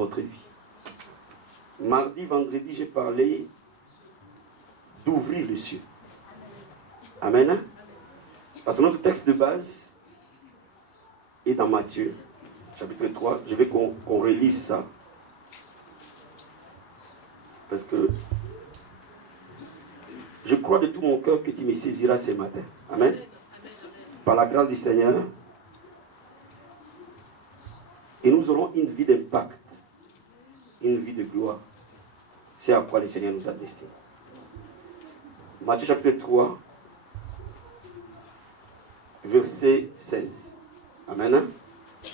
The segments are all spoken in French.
votre vie. Mardi, vendredi, j'ai parlé d'ouvrir les cieux. Amen. Parce que notre texte de base est dans Matthieu, chapitre 3. Je vais qu'on relise ça. Parce que je crois de tout mon cœur que tu me saisiras ce matin. Amen. Par la grâce du Seigneur. Et nous aurons une vie d'impact, une vie de gloire. C'est à quoi le Seigneur nous a destinés. Matthieu chapitre 3, verset 16. Amen.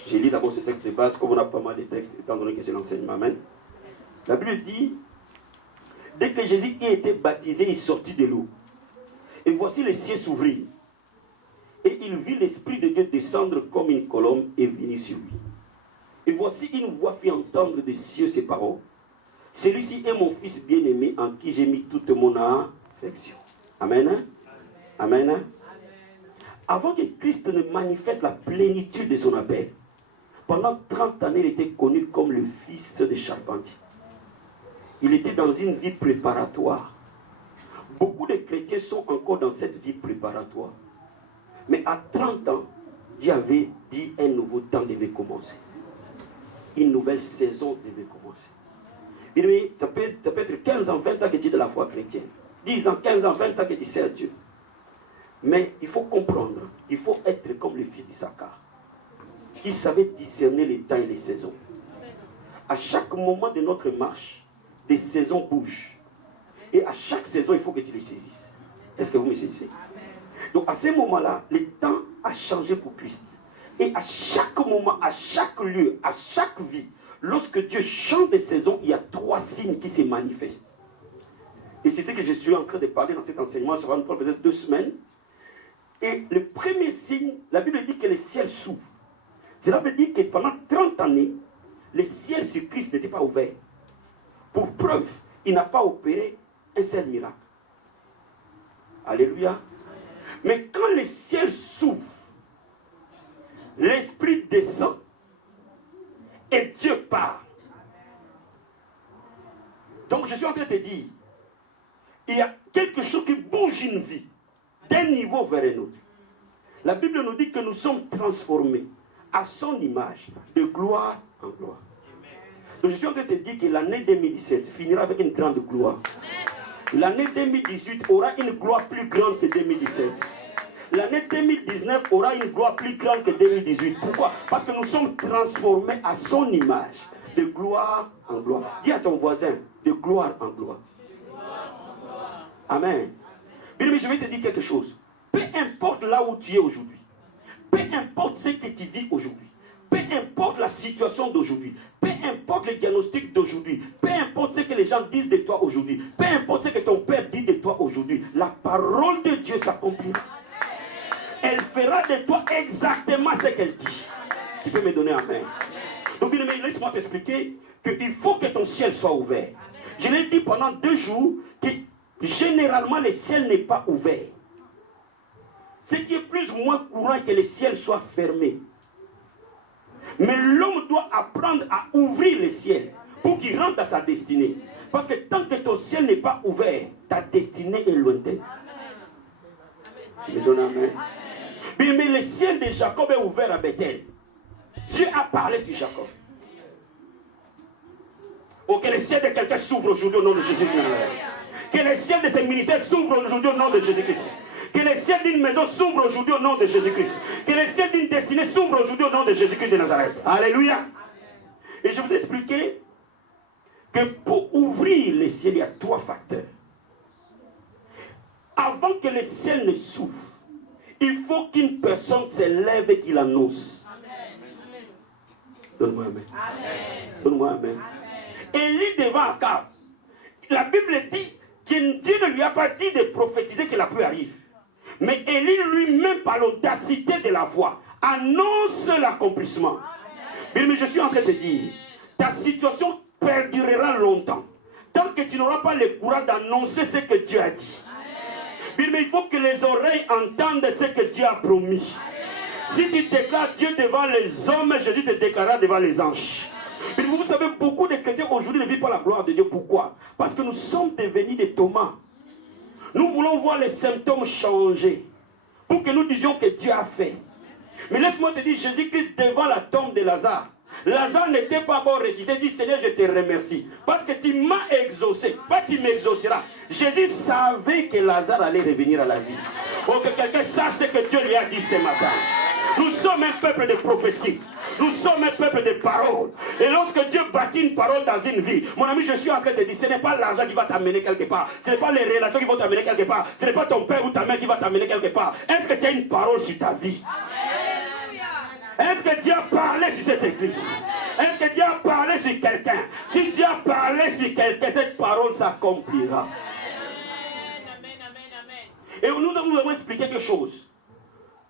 J'ai lu d'abord ce texte de base, comme on a pas mal de textes, étant donné que c'est l'enseignement. Amen. La Bible dit, dès que Jésus a été baptisé, il sortit de l'eau. Et voici les cieux s'ouvrir. Et il vit l'Esprit de Dieu descendre comme une colombe et venir sur lui. Et voici une voix fit entendre des cieux ces paroles. Celui-ci est mon Fils bien-aimé en qui j'ai mis toute mon affection. Amen. Amen. Amen. Avant que Christ ne manifeste la plénitude de son appel, pendant 30 années, il était connu comme le fils de charpentier. Il était dans une vie préparatoire. Beaucoup de chrétiens sont encore dans cette vie préparatoire. Mais à 30 ans, Dieu avait dit un nouveau temps devait commencer. Une nouvelle saison devait commencer. Et ça peut être 15 ans, 20 ans que tu es de la foi chrétienne. 10 ans, 15 ans, 20 ans que tu sers Dieu. Mais il faut comprendre, il faut être comme le fils d'Issachar, qui savait discerner les temps et les saisons. À chaque moment de notre marche, des saisons bougent. Et à chaque saison, il faut que tu les saisisses. Est-ce que vous me saisissez? Donc à ce moment-là, le temps a changé pour Christ. Et à chaque moment, à chaque lieu, à chaque vie, lorsque Dieu change des saisons, il y a 3 signes qui se manifestent. Et c'est ce que je suis en train de parler dans cet enseignement, ça va nous prendre peut-être 2 semaines. Et le premier signe, la Bible dit que le ciel s'ouvre. Cela veut dire que pendant 30 années, le ciel sur Christ n'était pas ouvert. Pour preuve, il n'a pas opéré un seul miracle. Alléluia. Mais quand le ciel s'ouvre, l'Esprit descend et Dieu parle. Donc je suis en train de te dire, il y a quelque chose qui bouge une vie d'un niveau vers un autre. La Bible nous dit que nous sommes transformés à son image, de gloire en gloire. Donc je suis en train de te dire que l'année 2017 finira avec une grande gloire. L'année 2018 aura une gloire plus grande que 2017. L'année 2019 aura une gloire plus grande que 2018. Pourquoi? Parce que nous sommes transformés à son image, de gloire en gloire. Dis à ton voisin, de gloire en gloire. Amen. Bien, mais je vais te dire quelque chose. Peu importe là où tu es aujourd'hui, peu importe ce que tu vis aujourd'hui, peu importe la situation d'aujourd'hui, peu importe le diagnostic d'aujourd'hui, peu importe ce que les gens disent de toi aujourd'hui, peu importe ce que ton père dit de toi aujourd'hui, la parole de Dieu s'accomplira. Elle fera de toi exactement ce qu'elle dit. Tu peux me donner un amen. Donc, bien, mais laisse-moi t'expliquer qu'il faut que ton ciel soit ouvert. Je l'ai dit pendant 2 jours que généralement le ciel n'est pas ouvert. Ce qui est plus ou moins courant que le ciel soit fermé. Mais l'homme doit apprendre à ouvrir le ciel pour qu'il rentre à sa destinée. Parce que tant que ton ciel n'est pas ouvert, ta destinée est lointaine. Tu me donnes un amen. Mais le ciel de Jacob est ouvert à Bethel. Dieu a parlé sur Jacob. Oh, que le ciel de quelqu'un s'ouvre aujourd'hui au nom de Jésus-Christ. Que le ciel de ses ministères s'ouvre aujourd'hui au nom de Jésus-Christ. Que le ciel d'une maison s'ouvre aujourd'hui au nom de Jésus-Christ. Que le ciel d'une destinée s'ouvre aujourd'hui au nom de Jésus-Christ de Nazareth. Alléluia. Et je vous ai expliqué que pour ouvrir le ciel, il y a 3 facteurs. Avant que le ciel ne s'ouvre, il faut qu'une personne se lève et qu'il annonce. Donne-moi un amen. Donne-moi un amen. Élie devant Akab. La Bible dit que Dieu ne lui a pas dit de prophétiser que la pluie arrive. Mais Élie lui-même, par l'audacité de la voix, annonce l'accomplissement. Mais je suis en train de te dire, ta situation perdurera longtemps. Tant que tu n'auras pas le courage d'annoncer ce que Dieu a dit. Mais il faut que les oreilles entendent ce que Dieu a promis. Si tu déclares Dieu devant les hommes, Jésus te déclarera devant les anges. Mais vous savez, beaucoup de chrétiens aujourd'hui ne vivent pas la gloire de Dieu. Pourquoi? Parce que nous sommes devenus des Thomas. Nous voulons voir les symptômes changer pour que nous disions que Dieu a fait. Mais laisse-moi te dire, Jésus-Christ devant la tombe de Lazare. Lazare n'était pas encore ressuscité. Il dit, Seigneur, je te remercie. Parce que tu m'as exaucé. Pas tu m'exauceras. Jésus savait que Lazare allait revenir à la vie. Pour que quelqu'un sache ce que Dieu lui a dit ce matin. Nous sommes un peuple de prophétie. Nous sommes un peuple de paroles. Et lorsque Dieu bâtit une parole dans une vie, mon ami, je suis en train de dire, ce n'est pas l'argent qui va t'amener quelque part. Ce n'est pas les relations qui vont t'amener quelque part. Ce n'est pas ton père ou ta mère qui va t'amener quelque part. Est-ce que tu as une parole sur ta vie? Est-ce que Dieu a parlé sur cette église? Est-ce que Dieu a parlé sur quelqu'un? Si Dieu a parlé sur quelqu'un, cette parole s'accomplira. Et nous allons expliquer quelque chose.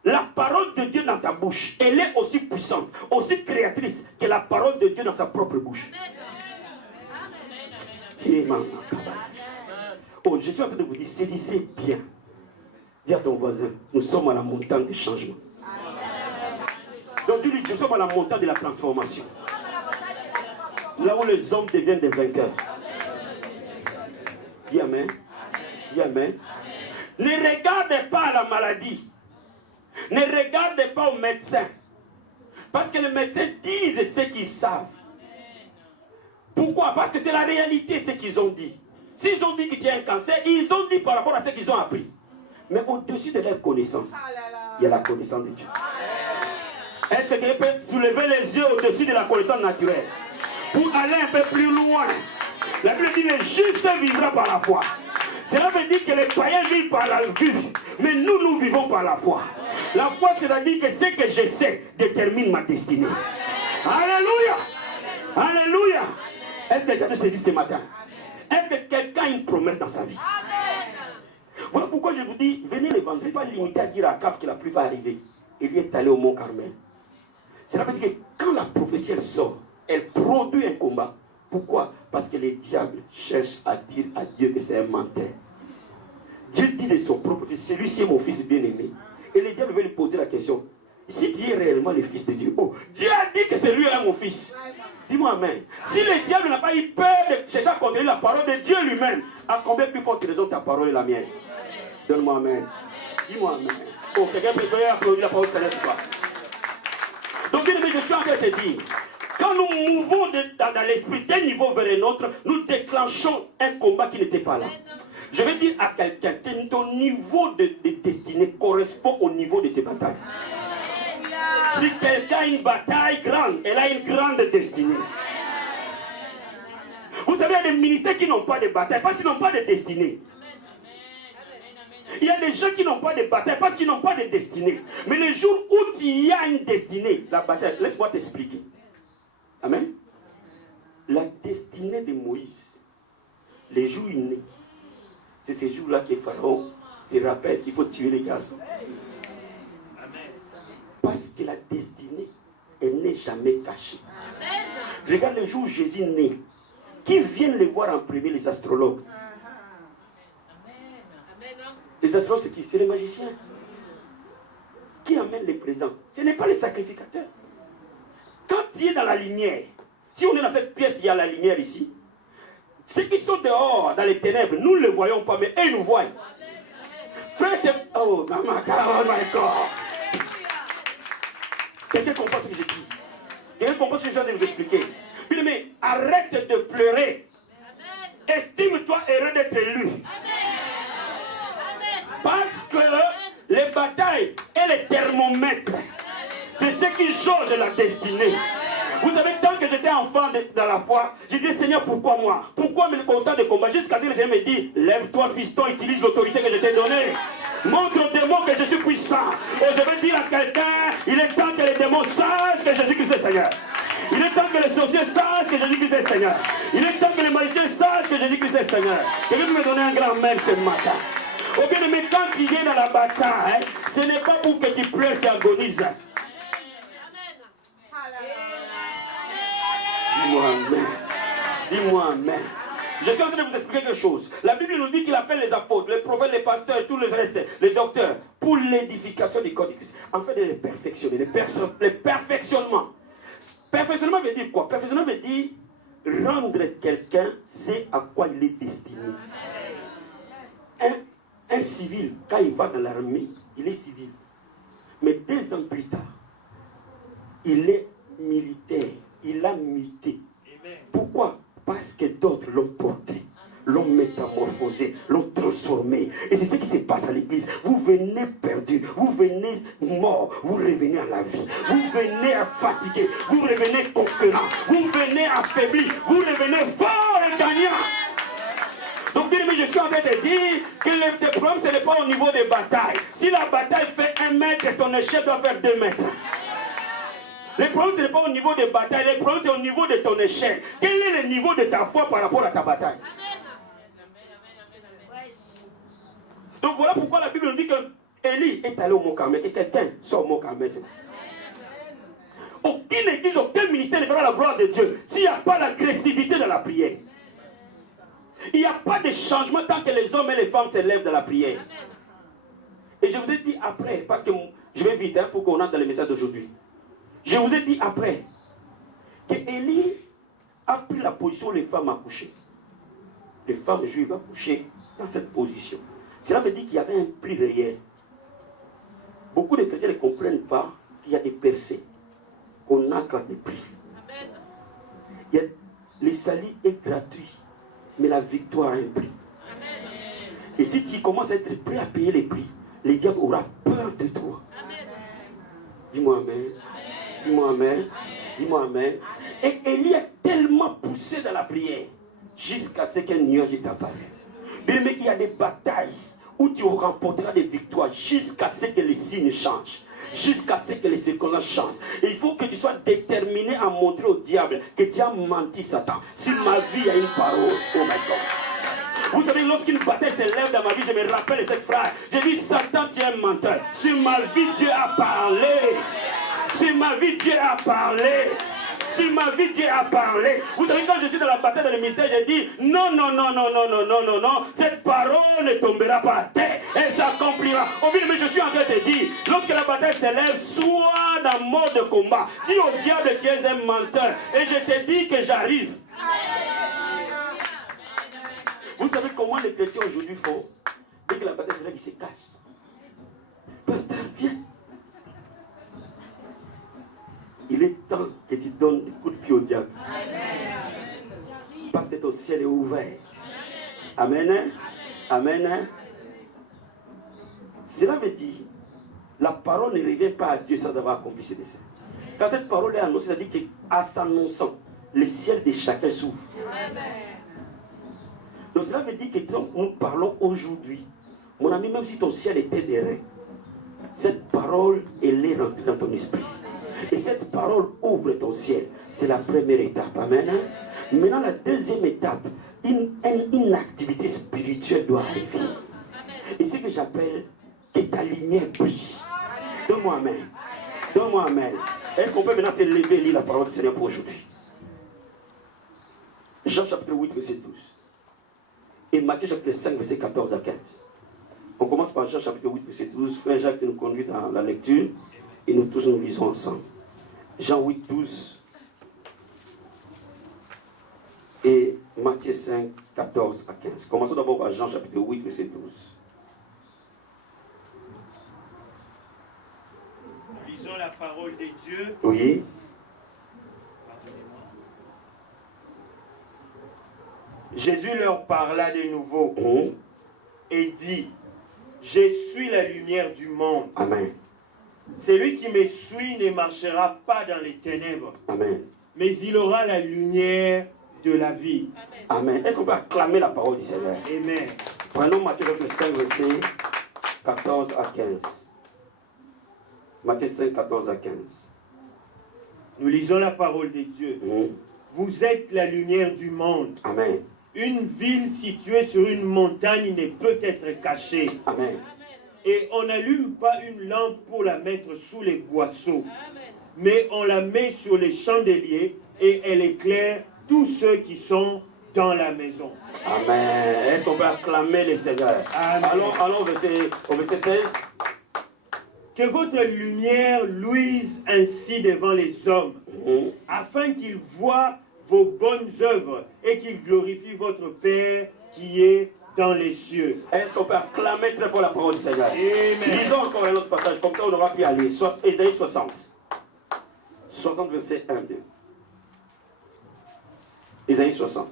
La parole de Dieu dans ta bouche, elle est aussi puissante, aussi créatrice que la parole de Dieu dans sa propre bouche. Oh, je suis en train de vous dire, saisissez bien. Dis à ton voisin, nous sommes à la montagne du changement. Donc, dis-lui, nous sommes à la montagne de la transformation. Là où les hommes deviennent des vainqueurs. Dis Amen. Dis Amen. Ne regardez pas la maladie. Ne regardez pas aux médecins. Parce que les médecins disent ce qu'ils savent. Pourquoi? Parce que c'est la réalité ce qu'ils ont dit. S'ils ont dit qu'il y a un cancer, ils ont dit par rapport à ce qu'ils ont appris. Mais au-dessus de leur connaissance, il y a la connaissance de Dieu. Est-ce que quelqu'un peut soulever les yeux au-dessus de la connaissance naturelle pour aller un peu plus loin? La Bible dit le juste vivra par la foi. Cela veut dire que les païens vivent par la vue, mais nous vivons par la foi. La foi, c'est-à-dire que ce que je sais détermine ma destinée. Alléluia! Alléluia! Est-ce que quelqu'un se dit ce matin? Est-ce que quelqu'un a une promesse dans sa vie? Voilà pourquoi je vous dis, venez l'évangile, ce n'est pas limité à dire à Cap que la pluie va arriver. Il est allé au Mont Carmel. Cela veut dire que quand la prophétie elle sort, elle produit un combat. Pourquoi? Parce que les diables cherchent à dire à Dieu que c'est un menteur. Dieu dit de son propre fils, celui-ci est mon fils bien-aimé. Et les diables veulent lui poser la question, si Dieu est réellement le fils de Dieu, oh, Dieu a dit que c'est lui là mon fils. Dis-moi amen. Si le diable n'a pas eu peur de chercher à contrôler la parole de Dieu lui-même, à combien plus forte raison ta parole est la mienne? Donne-moi amen. Dis-moi amen. Oh, quelqu'un peut applaudir la parole céleste ou pas? Donc, bien aimé, je suis en train de te dire, quand nous mouvons dans l'esprit d'un niveau vers un autre, nous déclenchons un combat qui n'était pas là. Je vais dire à quelqu'un, ton niveau de destinée correspond au niveau de tes batailles. Si quelqu'un a une bataille grande, elle a une grande destinée. Vous savez, il y a des ministères qui n'ont pas de bataille parce qu'ils n'ont pas de destinée. Il y a des gens qui n'ont pas de bataille parce qu'ils n'ont pas de destinée. Mais le jour où il y a une destinée, la bataille, laisse-moi t'expliquer. Amen. La destinée de Moïse, les jours où il naît, c'est ces jours-là que Pharaon se rappelle qu'il faut tuer les garçons. Parce que la destinée, elle n'est jamais cachée. Regarde le jour où Jésus naît. Qui viennent le voir en premier? Les astrologues. Les astrologues, c'est qui? C'est les magiciens. Qui amènent les présents? Ce n'est pas les sacrificateurs. Quand tu es dans la lumière, si on est dans cette pièce, il y a la lumière ici. Ceux qui sont dehors, dans les ténèbres, nous ne le voyons pas, mais eux nous voient. Frère, oh, oh my God. Quelqu'un comprend ce que je dis? Quelqu'un comprend ce que je viens de vous expliquer? Mais arrête de pleurer. Estime-toi heureux d'être élu. Parce que les batailles et les thermomètres, c'est ce qui change la destinée. Vous savez, tant que j'étais enfant dans la foi, je disais, Seigneur, pourquoi moi? Pourquoi me content de combat? Jusqu'à ce que le Seigneur me dit, lève-toi, fiston, utilise l'autorité que je t'ai donnée. Montre aux démons que je suis puissant. Oh, je vais dire à quelqu'un, il est temps que les démons sachent que Jésus-Christ est Seigneur. Il est temps que les sorciers sachent que Jésus-Christ est Seigneur. Il est temps que les magiciens sachent que Jésus-Christ est Seigneur. Quelqu'un peut me donner un grand même ce matin. Oh bien aimé, quand tu viens dans la bataille, ce n'est pas pour que tu pleures, tu agonises. Dis-moi amen. Dis-moi amen. Je suis en train de vous expliquer quelque chose. La Bible nous dit qu'il appelle les apôtres, les prophètes, les pasteurs, tous les restes, les docteurs, pour l'édification du corps de Christ. En fait, de les perfectionner, les perfectionnements. Perfectionnement veut dire quoi? Perfectionnement veut dire rendre quelqu'un ce à quoi il est destiné. Un civil, quand il va dans l'armée, il est civil. Mais 2 ans plus tard, il est militaire. Il a muté. Pourquoi? Parce que d'autres l'ont porté, l'ont métamorphosé, l'ont transformé. Et c'est ce qui se passe à l'église. Vous venez perdu, vous venez mort, vous revenez à la vie. Vous venez fatigué, vous revenez conquérant, vous venez affaibli, vous revenez fort et gagnant. Donc, bien aimé, je suis en train de dire que le problème, ce n'est pas au niveau des batailles. Si la bataille fait 1 mètre, ton échelle doit faire 2 mètres. Le problème, ce n'est pas au niveau des batailles, le problème, c'est au niveau de ton échelle. Quel est le niveau de ta foi par rapport à ta bataille? Donc, voilà pourquoi la Bible nous dit que Élie est allé au Mont Carmel et quelqu'un sort au Mont Carmel. Aucune église, aucun ministère ne fera la gloire de Dieu s'il n'y a pas l'agressivité de la prière. Il n'y a pas de changement tant que les hommes et les femmes se lèvent de la prière. Et je vous ai dit après, parce que je vais vite pour qu'on entre dans le message d'aujourd'hui. Je vous ai dit après que Élie a pris la position où les femmes accouchaient. Les femmes juives accouchaient dans cette position. Cela veut dire qu'il y avait un prix réel. Beaucoup de chrétiens ne comprennent pas qu'il y a des percées, qu'on a quand des prix. Il y a, le salut est gratuit, mais la victoire a un prix. Et si tu commences à être prêt à payer les prix, le diable aura peur de toi. Dis-moi amen. Dis-moi amen. Dis-moi amen. Et Élie est tellement poussé dans la prière jusqu'à ce qu'un nuage t'apparaisse. Bien aimé, il y a des batailles où tu remporteras des victoires jusqu'à ce que les signes changent. Jusqu'à ce que les circonstances changent. Et il faut que tu sois déterminé à montrer au diable que tu as menti, Satan. Si ma vie a une parole, oh my God. Vous savez, lorsqu'une bataille s'élève dans ma vie, je me rappelle de cette phrase. Je dis, Satan, tu es un menteur. Sur ma vie, Dieu a parlé. Sur ma vie, Dieu a parlé. Sur ma vie, Dieu a parlé. Vous savez, quand je suis dans la bataille dans le ministère, je dis, non, non, non, non, non, non, non, non, non. Cette parole ne tombera pas à terre. Elle s'accomplira. Au milieu, mais je suis en train de te dire, lorsque la bataille s'élève, sois dans mode de combat. Dis au diable que tu es un menteur. Et je te dis que j'arrive. Vous savez comment les chrétiens aujourd'hui font? Dès que la bataille s'élève, ils se cachent. Pasteur, viens. Il est temps que tu donnes des coups de pied au diable. Parce que ton ciel est ouvert. Amen. Amen. Cela veut dire, la parole ne revient pas à Dieu sans avoir accompli ses desseins. Quand cette parole est annoncée, ça dit qu'à s'annonçant, le ciel de chacun s'ouvre. Donc cela veut dire que nous parlons aujourd'hui. Mon ami, même si ton ciel était derrière, cette parole, elle est rentrée dans ton esprit. Et cette parole ouvre ton ciel. C'est la première étape. Amen. Maintenant, la deuxième étape, une activité spirituelle doit arriver. Et c'est ce que j'appelle que ta lumière brille. Donne-moi amen. Donne-moi amen. Est-ce qu'on peut maintenant se lever et lire la parole du Seigneur pour aujourd'hui? Jean chapitre 8, verset 12. Et Matthieu chapitre 5, verset 14 à 15. On commence par Jean chapitre 8, verset 12. Frère Jacques nous conduit dans la lecture. Et nous tous nous lisons ensemble. Jean 8, 12 et Matthieu 5, 14 à 15. Commençons d'abord par Jean chapitre 8, verset 12. Lisons la parole de Dieu. Oui. Pardonnez-moi. Jésus leur parla de nouveau et dit, je suis la lumière du monde. Amen. Celui qui me suit ne marchera pas dans les ténèbres. Amen. Mais il aura la lumière de la vie. Amen. Est-ce qu'on peut acclamer la parole du Seigneur? Amen. Prenons Matthieu 5, verset 14 à 15. Matthieu 5, 14 à 15. Nous lisons la parole de Dieu. Vous êtes la lumière du monde. Amen. Une ville située sur une montagne ne peut être cachée. Amen. Et on n'allume pas une lampe pour la mettre sous les boisseaux, mais on la met sur les chandeliers et elle éclaire tous ceux qui sont dans la maison. Amen. Est-ce qu'on peut acclamer le Seigneur? Amen. Allons au verset 16. Que votre lumière luise ainsi devant les hommes, afin qu'ils voient vos bonnes œuvres et qu'ils glorifient votre Père qui est dans les cieux. Est-ce qu'on peut acclamer très fort la parole du Seigneur? Amen. Lisons encore un autre passage, comme ça on aura pu aller. Ésaïe 60. 60 verset 1, 2. Ésaïe 60.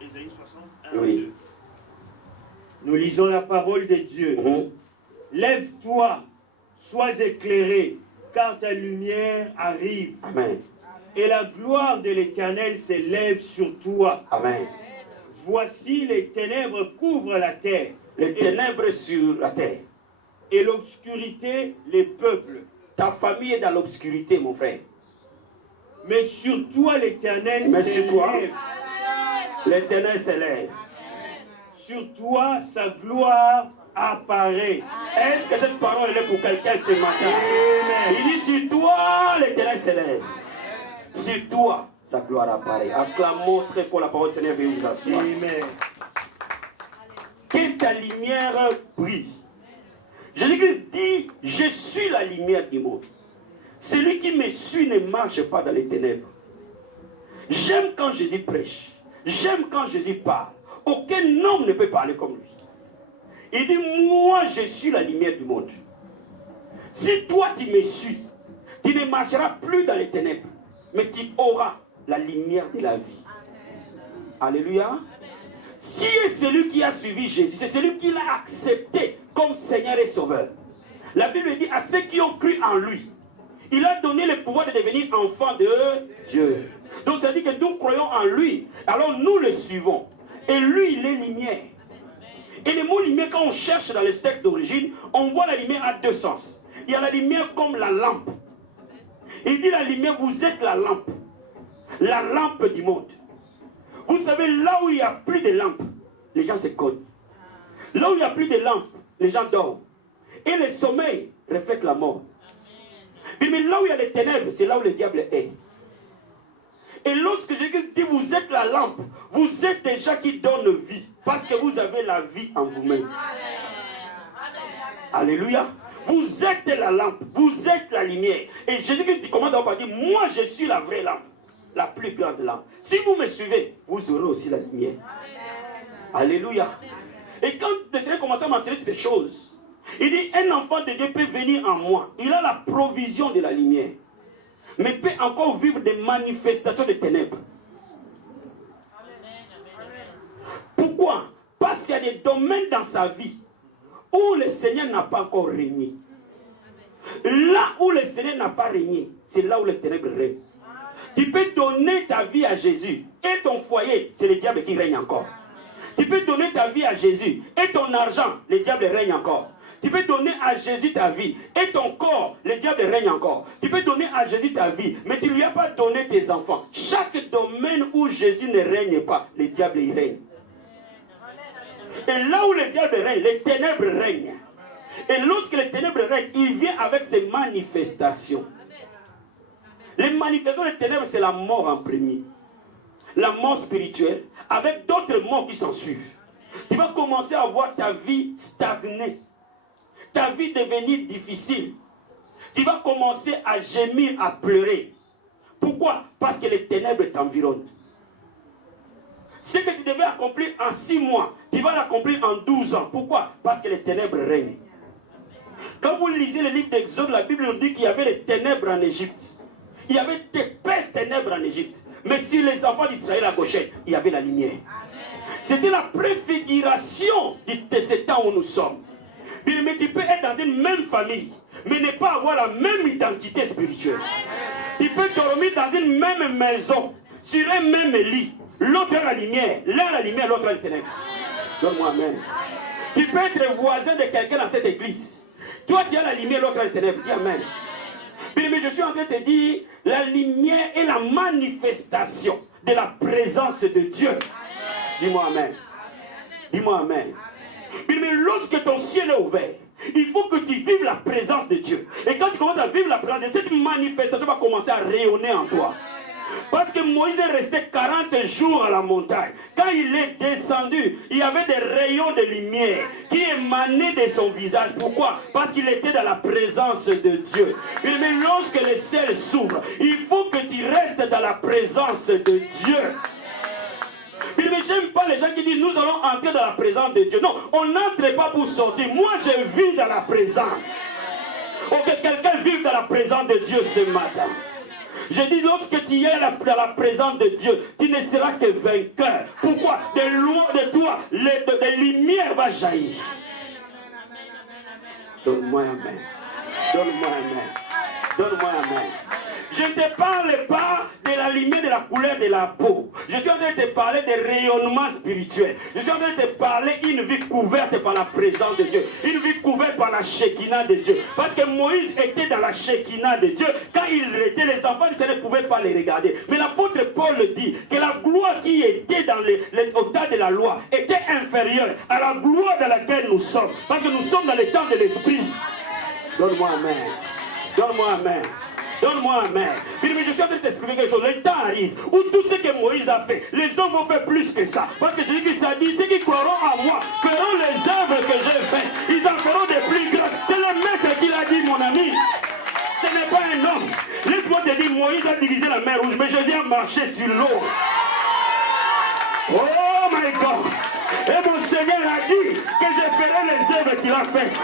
Ésaïe 60, 1, Oui. 2. Nous lisons la parole de Dieu. Lève-toi, sois éclairé, car ta lumière arrive. Amen. Et la gloire de l'Éternel s'élève sur toi. Amen. Voici les ténèbres couvrent la terre. Les ténèbres sur la terre. Et l'obscurité les peuples. Ta famille est dans l'obscurité, mon frère. Mais sur toi l'Éternel Mais sur toi, s'élève. l'Éternel s'élève. Sur toi sa gloire apparaît. Est-ce que cette parole est pour quelqu'un ce matin? Amen. Il dit sur toi, l'Éternel s'élève. Sur toi, sa gloire apparaît. Acclamons très fort la parole du Seigneur et vous asseoir. Amen. Que ta lumière brille. Jésus-Christ dit, je suis la lumière du monde. Celui qui me suit ne marche pas dans les ténèbres. J'aime quand Jésus prêche. J'aime quand Jésus parle. Aucun homme ne peut parler comme lui. Il dit, moi je suis la lumière du monde. Si toi tu me suis, tu ne marcheras plus dans les ténèbres, mais tu auras la lumière de la vie. Alléluia. Si est celui qui a suivi Jésus, c'est celui qui l'a accepté comme Seigneur et Sauveur. La Bible dit à ceux qui ont cru en lui, il a donné le pouvoir de devenir enfants de Dieu. Donc ça dit que nous croyons en lui, alors nous le suivons. Et lui, il est lumière. Et le mot lumière, quand on cherche dans les textes d'origine, on voit la lumière à deux sens. Il y a la lumière comme la lampe. Il dit la lumière, vous êtes la lampe. La lampe du monde. Vous savez, là où il n'y a plus de lampes, les gens se cognent. Là où il n'y a plus de lampes, les gens dorment. Et le sommeil reflète la mort. Mais là où il y a les ténèbres, c'est là où le diable est. Et lorsque Jésus dit vous êtes la lampe, vous êtes des gens qui donnent vie. Parce que vous avez la vie en vous-même. Alléluia. Vous êtes la lampe, vous êtes la lumière. Et Jésus-Christ commence à dire, moi je suis la vraie lampe, la plus grande lampe. Si vous me suivez, vous aurez aussi la lumière. Alléluia. Et quand le Seigneur commence à mentionner ces choses, il dit, un enfant de Dieu peut venir en moi. Il a la provision de la lumière. Mais peut encore vivre des manifestations de ténèbres. Pourquoi? Parce qu'il y a des domaines dans sa vie où le Seigneur n'a pas encore régné. Là où le Seigneur n'a pas régné, c'est là où les ténèbres règnent. Tu peux donner ta vie à Jésus et ton foyer, c'est le diable qui règne encore. Tu peux donner ta vie à Jésus et ton argent, le diable règne encore. Tu peux donner à Jésus ta vie et ton corps, le diable règne encore. Tu peux donner à Jésus ta vie, mais tu ne lui as pas donné tes enfants. Chaque domaine où Jésus ne règne pas, le diable y règne. Et là où le diable règne, les ténèbres règnent. Et lorsque les ténèbres règnent, il vient avec ses manifestations. Les manifestations des ténèbres, c'est la mort en premier. La mort spirituelle, avec d'autres morts qui s'en suivent. Tu vas commencer à voir ta vie stagner. Ta vie devenir difficile. Tu vas commencer à gémir, à pleurer. Pourquoi? Parce que les ténèbres t'environnent. Ce que tu devais accomplir en 6 mois, tu vas l'accomplir en 12 ans. Pourquoi? Parce que les ténèbres règnent. Quand vous lisez le livre d'Exode, la Bible nous dit qu'il y avait les ténèbres en Égypte. Il y avait d'épaisses ténèbres en Égypte. Mais sur les enfants d'Israël à gauchette, il y avait la lumière. C'était la préfiguration de ce temps où nous sommes. Mais tu peux être dans une même famille, mais ne pas avoir la même identité spirituelle. Tu peux dormir dans une même maison, sur un même lit. L'autre a la lumière, l'un a la lumière, l'autre a les ténèbres. Donne-moi amen. Tu peux être voisin de quelqu'un dans cette église. Toi tu as la lumière, l'autre a les ténèbres. Dis amen. Mais je suis en train de te dire, la lumière est la manifestation de la présence de Dieu. Dis-moi amen. Dis-moi amen. Mais lorsque ton ciel est ouvert, il faut que tu vives la présence de Dieu. Et quand tu commences à vivre la présence de Dieu, cette manifestation va commencer à rayonner en toi. Parce que Moïse est resté 40 jours à la montagne. Quand il est descendu, il y avait des rayons de lumière qui émanaient de son visage. Pourquoi? Parce qu'il était dans la présence de Dieu. Mais lorsque le ciel s'ouvre, il faut que tu restes dans la présence de Dieu. Mais j'aime pas les gens qui disent nous allons entrer dans la présence de Dieu. Non, on n'entre pas pour sortir. Moi, je vis dans la présence. Ou que quelqu'un vive dans la présence de Dieu ce matin. Je dis, lorsque tu es dans la présence de Dieu, tu ne seras que vainqueur. Pourquoi? De loin de toi, les lumières vont jaillir. Donne-moi un amen. Donne-moi un amen. Donne-moi un amen. Je ne te parle pas de la lumière de la couleur de la peau. Je suis en train de te parler de rayonnement spirituel. Je suis en train de te parler d'une vie couverte par la présence de Dieu. Une vie couverte par la Shekinah de Dieu. Parce que Moïse était dans la Shekinah de Dieu. Quand il était, les enfants ne pouvaient pas les regarder. Mais l'apôtre Paul dit que la gloire qui était dans au temps de la loi était inférieure à la gloire dans laquelle nous sommes. Parce que nous sommes dans le temps de l'esprit. Donne-moi un amen. Donne-moi un amen. Donne-moi un amen. Mais je suis en train de t'expliquer quelque chose. Le temps arrive où tout ce que Moïse a fait, les hommes vont faire plus que ça. Parce que Jésus-Christ a dit, ceux qui croiront en moi feront les œuvres que j'ai faites. Ils en feront des plus grandes. C'est le maître qui l'a dit, mon ami. Ce n'est pas un homme. Laisse-moi te dire, Moïse a divisé la mer rouge, mais Jésus a marché sur l'eau. Oh my God. Et mon Seigneur a dit que je ferai les œuvres qu'il a faites.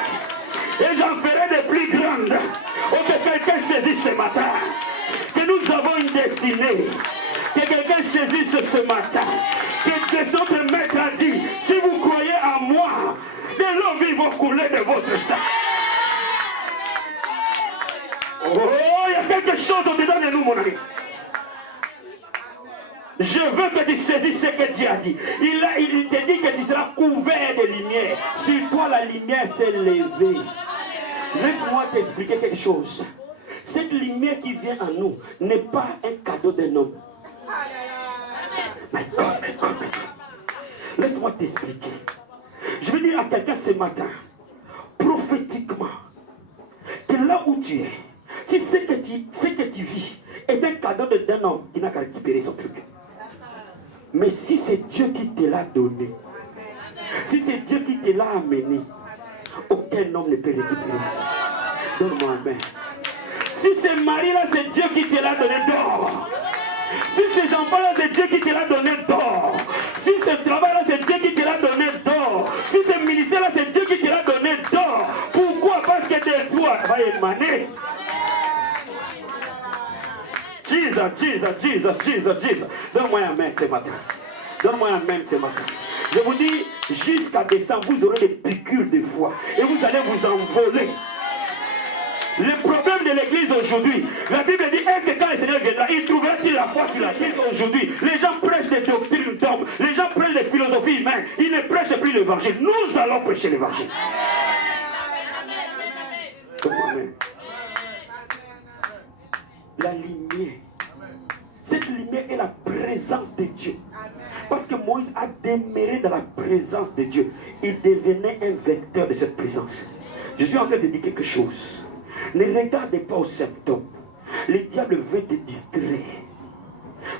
Et j'en ferai des plus grandes. Oh, que quelqu'un saisisse ce matin que nous avons une destinée. Que quelqu'un saisisse ce matin que notre maître a dit, si vous croyez en moi, de l'eau vive va couler de votre sang. Oh, il y a quelque chose au-dedans de nous, mon ami. Je veux que tu saisisses ce que Dieu a dit. Il te dit que tu seras couvert de lumière. Sur toi, la lumière s'est levée. Laisse-moi t'expliquer quelque chose. Cette lumière qui vient en nous n'est pas un cadeau d'un homme. My God, my God, my God. Laisse-moi t'expliquer. Je veux dire à quelqu'un ce matin, prophétiquement, que là où tu es, tu sais que tu vis est un cadeau d'un homme qui n'a qu'à récupérer son truc. Mais si c'est Dieu qui te l'a donné, si c'est Dieu qui te l'a amené, aucun homme ne peut récupérer ça. Donne-moi un main. Si c'est Marie-là, c'est Dieu qui te l'a donné d'or. Si c'est Jean-Paul-là, c'est Dieu qui te l'a donné d'or. Si c'est travail-là, c'est Dieu qui te l'a donné d'or. Si c'est ministère-là, c'est Dieu qui te l'a donné d'or. Pourquoi? Parce que de toi va émaner. Jesus. Donne-moi un main ce matin. Donne-moi un main ce matin. Je vous dis, jusqu'à décembre, vous aurez des piqûres de foi. Et vous allez vous envoler. Le problème de l'église aujourd'hui, la Bible dit, est-ce que quand le Seigneur viendra, il trouvera-t-il la foi sur la terre aujourd'hui? Les gens prêchent des doctrines d'hommes, les gens prêchent des philosophies humaines, ils ne prêchent plus l'évangile. Nous allons prêcher l'évangile. La lumière. Cette lumière est la présence de Dieu. Parce que Moïse a demeuré dans la présence de Dieu. Il devenait un vecteur de cette présence. Je suis en train de dire quelque chose. Ne regardez pas aux symptômes. Le diable veut te distraire.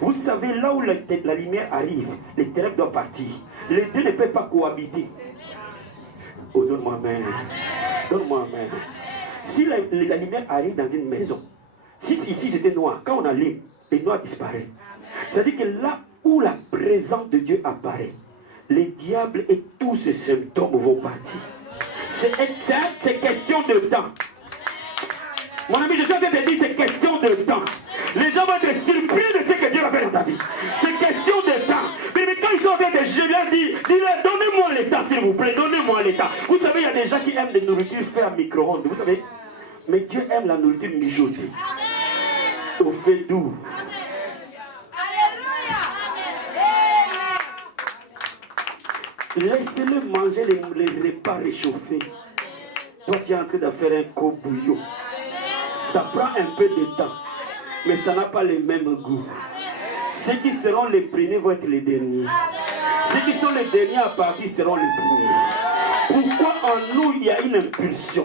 Vous savez, là où la lumière arrive, les ténèbres doivent partir. Les deux ne peuvent pas cohabiter. Oh, donne-moi un main. Donne-moi un main. Si la lumière arrive dans une maison, si ici c'était noir, quand on allume, le noir disparaît. C'est-à-dire que là où la présence de Dieu apparaît, les diables et tous ces symptômes vont partir. C'est question de temps. Mon ami, je suis en train de dire, c'est question de temps. Les gens vont être surpris de ce que Dieu a fait dans ta vie. C'est question de temps. Mais quand ils sont en train de je dis-leur, donnez-moi l'état, s'il vous plaît, donnez-moi l'état. Vous savez, il y a des gens qui aiment des nourritures faites à micro-ondes. Vous savez, mais Dieu aime la nourriture mijotée. Au fait doux. Laissez-le manger les repas réchauffés. Toi, tu es en train de faire un coup bouillon. Ça prend un peu de temps, mais ça n'a pas le même goût. Ceux qui seront les premiers vont être les derniers. Ceux qui sont les derniers à partir seront les premiers. Pourquoi en nous il y a une impulsion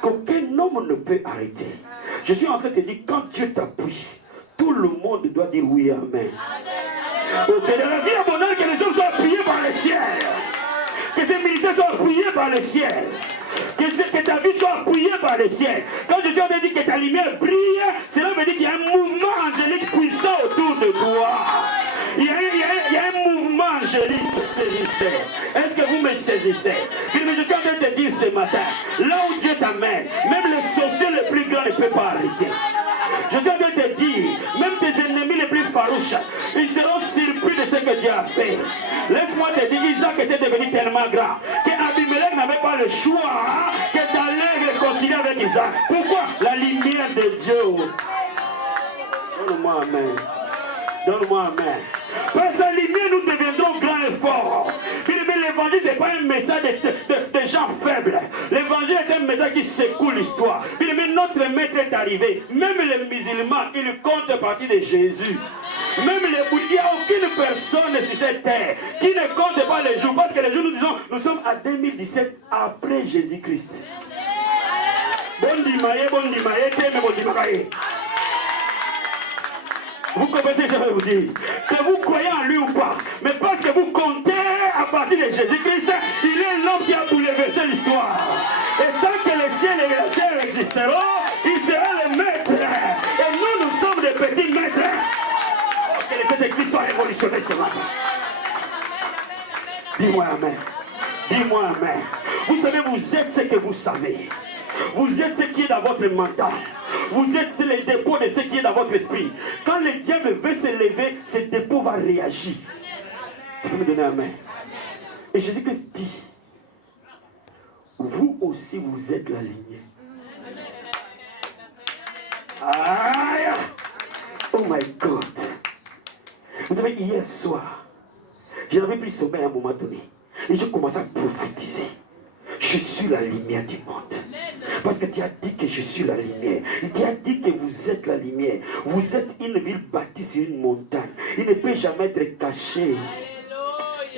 qu'aucun homme ne peut arrêter? Je suis en train de te dire, quand Dieu t'appuie, Tout le monde doit dire oui, amen. Ok, dans la vie abondante, que les hommes soient appuyés par le ciel. Que ces militaires soient appuyés par le ciel. Que ta vie soit appuyée par le ciel. Quand je suis en train de dire que ta lumière brille, cela veut dire qu'il y a un mouvement angélique puissant autour de toi. Il y a un mouvement angélique saisissez. Est-ce que vous me saisissez? Mais je suis en train de te dire ce matin, là où Dieu t'amène, même les sorciers les plus grands ne peuvent pas arrêter. Je suis en train de te dire, même tes ennemis les plus farouches, ils seront surpris de ce que Dieu a fait. Laisse-moi te dire, Isaac était devenu tellement grand qu'Abimelech n'avait pas le choix que d'aller réconcilier avec Isaac. Pourquoi? La lumière de Dieu. Donne-moi amen. Donne-moi amen. Par sa lumière, nous deviendrons grands et forts. Mais l'évangile, ce n'est pas un message de gens faibles. L'évangile est un message qui secoue l'histoire. Mais notre maître est arrivé. Même les musulmans, ils comptent partie de Jésus. Même les bouddhistes, il n'y a aucune personne sur cette terre qui ne compte pas les jours. Parce que les jours, nous disons, nous sommes à 2017 après Jésus-Christ. Bon dimaye, teme bon dimaye. Vous comprenez ce que je vais vous dire? Que vous croyez en lui ou pas, mais parce que vous comptez à partir de Jésus-Christ, il est l'homme qui a bouleversé l'histoire. Et tant que les ciels et la terre existeront, il sera le maître. Et nous, nous sommes des petits maîtres. Oh, que ces églises soient révolutionnées ce matin. Dis-moi amen. Dis-moi amen. Vous savez, vous êtes ce que vous savez. Vous êtes ce qui est dans votre mental. Vous êtes les dépôts de ce qui est dans votre esprit. Quand le diable veut se lever, ce dépôt va réagir. Tu peux me donner un main. Et Jésus-Christ dit, vous aussi vous êtes la lumière. Aïe! Oh my God! Vous savez, hier soir, je n'avais plus sommeil à un moment donné. Et je commençais à prophétiser. Je suis la lumière du monde. Parce que tu as dit que je suis la lumière. Tu as dit que vous êtes la lumière. Vous êtes une ville bâtie sur une montagne. Il ne peut jamais être caché.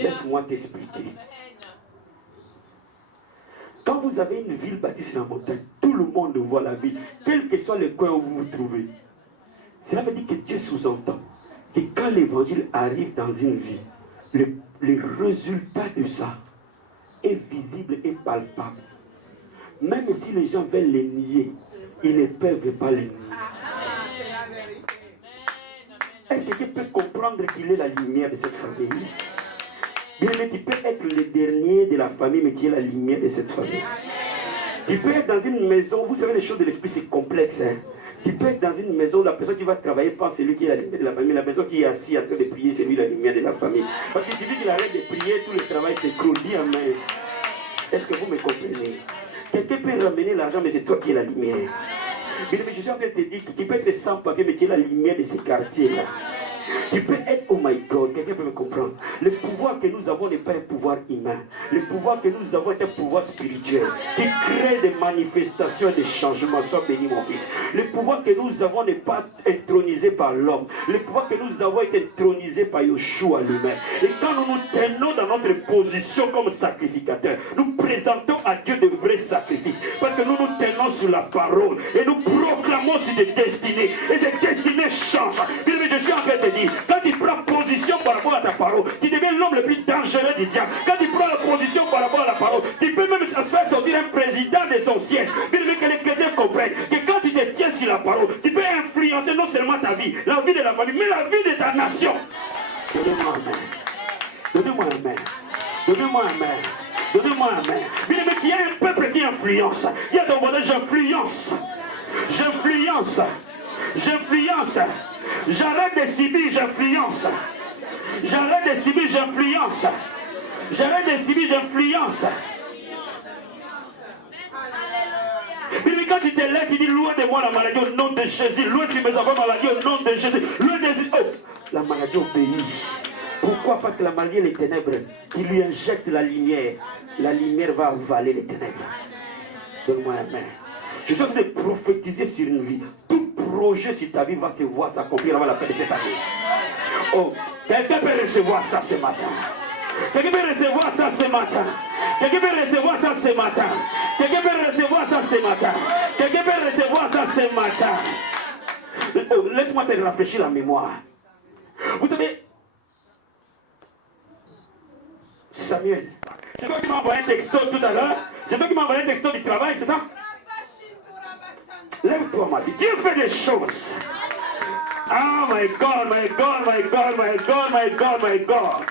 Laisse-moi t'expliquer. Quand vous avez une ville bâtie sur la montagne, tout le monde voit la ville, quel que soit le coin où vous vous trouvez. Cela veut dire que Dieu sous-entend que quand l'évangile arrive dans une vie, le résultat de ça est visible et palpable. Même si les gens veulent les nier, ils ne peuvent pas les nier. Est-ce que tu peux comprendre qu'il est la lumière de cette famille? Bien, mais tu peux être le dernier de la famille, mais tu es la lumière de cette famille. Tu peux être dans une maison, vous savez, les choses de l'esprit, c'est complexe. Hein? Tu peux être dans une maison, la personne qui va travailler pense c'est lui qui est la lumière de la famille. La personne qui est assise en train de prier, c'est lui la lumière de la famille. Parce que tu dis qu'il arrête de prier, tout le travail s'écroule. Dis amen. Est-ce que vous me comprenez? Quelqu'un peut ramener l'argent, mais c'est toi qui es la lumière. Mais je suis en train de te dire que tu peux être sans papier, mais tu es la lumière de ces quartiers-là. Tu peux être, oh my God, quelqu'un peut me comprendre. Le pouvoir que nous avons n'est pas un pouvoir humain. Le pouvoir que nous avons est un pouvoir spirituel qui crée des manifestations et des changements. Sois béni, mon fils. Le pouvoir que nous avons n'est pas intronisé par l'homme. Le pouvoir que nous avons est intronisé par Yeshua lui-même. Et quand nous nous tenons dans notre position comme sacrificateurs, nous présentons à Dieu de vrais sacrifices. Parce que nous nous tenons sur la parole et nous proclamons sur des destinées. Et ces destinées changent. Mais je suis en train de dire, quand tu prends position par rapport à ta parole, tu deviens l'homme le plus dangereux du diable. Quand tu prends la position par rapport à la parole, tu peux même faire sortir un président de son siège. Mais que les chrétiens comprennent que quand tu te tiens sur la parole, tu peux influencer non seulement ta vie, la vie de la famille, mais la vie de ta nation. Donnez-moi un main. Donnez-moi un main. Donnez-moi un main. Donnez-moi un main. Mais il y a un peuple qui influence. Il y a ton modèle, j'influence. J'influence. J'influence. J'arrête de subir, j'influence. J'arrête de subir, j'influence. J'arrête de subir, j'influence. Mais quand tu te lèves, tu dis loin de moi la maladie au nom de Jésus. Loin de mes enfants maladie au nom de Jésus. Loin de Jésus. Oh, la maladie obéit. Pourquoi? Parce que la maladie est les ténèbres. Tu lui injectes la lumière va avaler les ténèbres. Donne-moi la main. Je suis en train de prophétiser sur une vie. Tout projet sur ta vie va se voir s'accomplir avant la fin de cette année. Oh, quelqu'un peut recevoir ça ce matin. Quelqu'un peut recevoir ça ce matin. Quelqu'un peut recevoir ça ce matin. Quelqu'un peut recevoir ça ce matin. Quelqu'un peut recevoir ça ce matin. Oh, laisse-moi te rafraîchir la mémoire. Vous savez, Samuel, c'est toi qui m'as envoyé un texto tout à l'heure. C'est toi qui m'as envoyé un texto du travail, c'est ça? Lève-toi, ma vie. Dieu fait des choses. Oh my God, my God, my God, my God, my God, my God.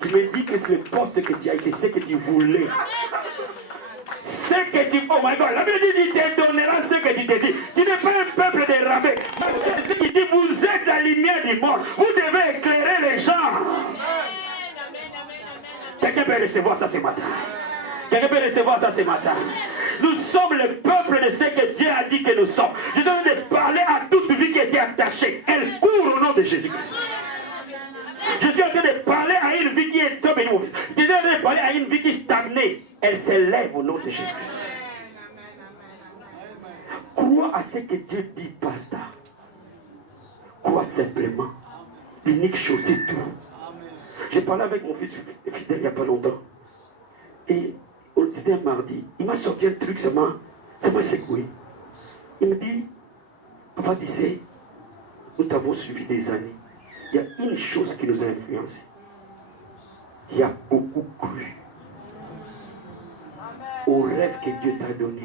Tu me dis que c'est le poste que tu as, c'est ce que tu voulais. Ce que tu... Oh my God, la Bible dit, il te donnera ce que tu te dis. Tu n'es pas un peuple de rabbins. Mais c'est ce qui dit, vous êtes la lumière du monde. Vous devez éclairer les gens. Quelqu'un peut recevoir ça ce matin. Quelqu'un peut recevoir ça ce matin. Nous sommes le peuple de ce que Dieu a dit que nous sommes. Je suis en train de parler à toute vie qui était attachée. Elle court au nom de Jésus-Christ. Je suis en train de parler à une vie qui est tombée. Je suis en train de parler à une vie qui stagnait. Elle s'élève au nom de Jésus-Christ. Crois à ce que Dieu dit, pasteur. Crois simplement. L'unique chose, c'est tout. J'ai parlé avec mon fils fidèle il n'y a pas longtemps. Et c'était un mardi. Il m'a sorti un truc, ça m'a secoué. Il me dit, papa, tu sais, nous t'avons suivi des années. Il y a une chose qui nous a influencés. Tu as beaucoup cru au rêve que Dieu t'a donné.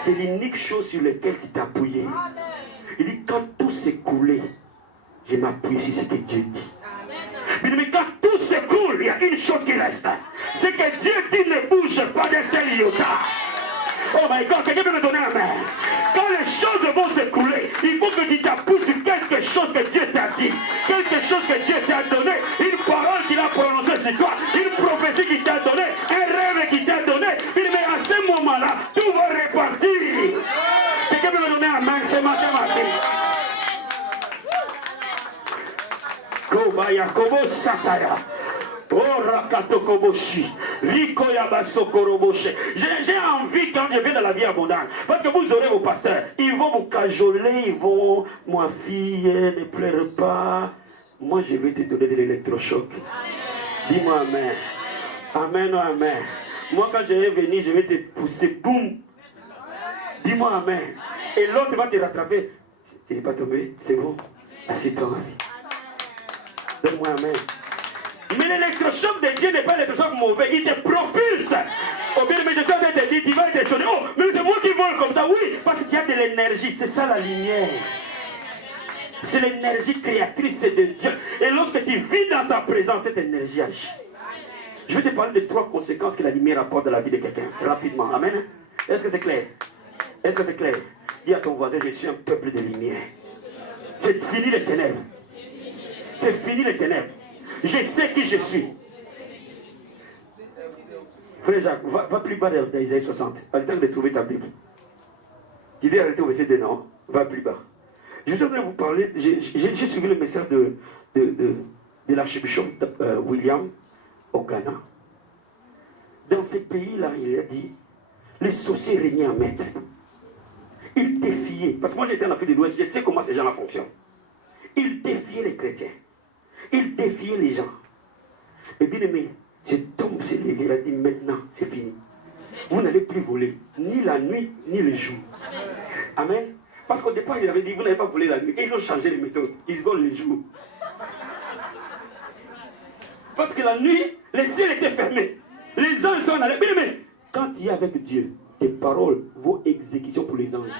C'est l'unique chose sur laquelle tu t'es appuyé. Il dit, quand tout s'écoulait, je m'appuie sur ce que Dieu dit. Mais quand tout s'écoule, il y a une chose qui reste. C'est que Dieu dit ne bouge pas d'un seul iota. Oh my God, quelqu'un peut me donner un main. Quand les choses vont s'écouler, il faut que tu t'appuies sur quelque chose que Dieu t'a dit. Quelque chose que Dieu t'a donné. Une parole qu'il a prononcée sur toi. Une prophétie qu'il t'a donnée. Un rêve qu'il t'a donné. Mais à ce moment-là, tout va repartir. Quelqu'un peut me donner un main ce matin, Martin. Kobaya Kobo Sataya. J'ai envie quand je vais dans la vie abondante. Parce que vous aurez vos pasteurs. Ils vont vous cajoler. Ils vont. Ma fille, ne pleure pas. Moi, je vais te donner de l'électrochoc. Dis-moi amen. Amen ou amen. Moi, quand je vais venir, je vais te pousser. Boum. Dis-moi amen. Et l'autre va te rattraper. Tu n'es pas tombé. C'est bon. Assieds-toi, ma vie. Donne-moi amen. Mais l'électrochoc de Dieu n'est pas l'électrochoc mauvais. Il te propulse. Oh bien, mais je suis en train de te dire, tu vas être étonné. Oh, mais c'est moi qui vole comme ça. Oui, parce qu'il y a de l'énergie. C'est ça la lumière. C'est l'énergie créatrice de Dieu. Et lorsque tu vis dans sa présence, cette énergie agit. Je vais te parler de 3 conséquences que la lumière apporte dans la vie de quelqu'un. Rapidement. Amen. Est-ce que c'est clair? Est-ce que c'est clair? Dis à ton voisin, je suis un peuple de lumière. C'est fini les ténèbres. C'est fini les ténèbres. Je sais qui je suis. Frère Jacques, va plus bas d'Isaïe 60. Attends de trouver ta Bible. Tu dis arrêter au verset 2, non? Va plus bas. Je suis en train de vous parler. J'ai suivi le message de l'archbishop William au Ghana. Dans ces pays-là, il a dit les sorciers régnaient en maître. Ils défiaient. Parce que moi j'étais en Afrique de l'Ouest, je sais comment ces gens-là fonctionnent. Ils défiaient les chrétiens. Il défiait les gens. Et bien aimé, je tombe sur les il a dit maintenant, c'est fini. Vous n'allez plus voler, ni la nuit, ni le jour. Amen. Parce qu'au départ, il avait dit, vous n'allez pas voler la nuit. Et ils ont changé les méthodes. Ils volent le jour. Parce que la nuit, les ciels étaient fermés. Les anges sont allés. Bien aimé, quand tu es avec Dieu, tes paroles, vos exécutions pour les anges.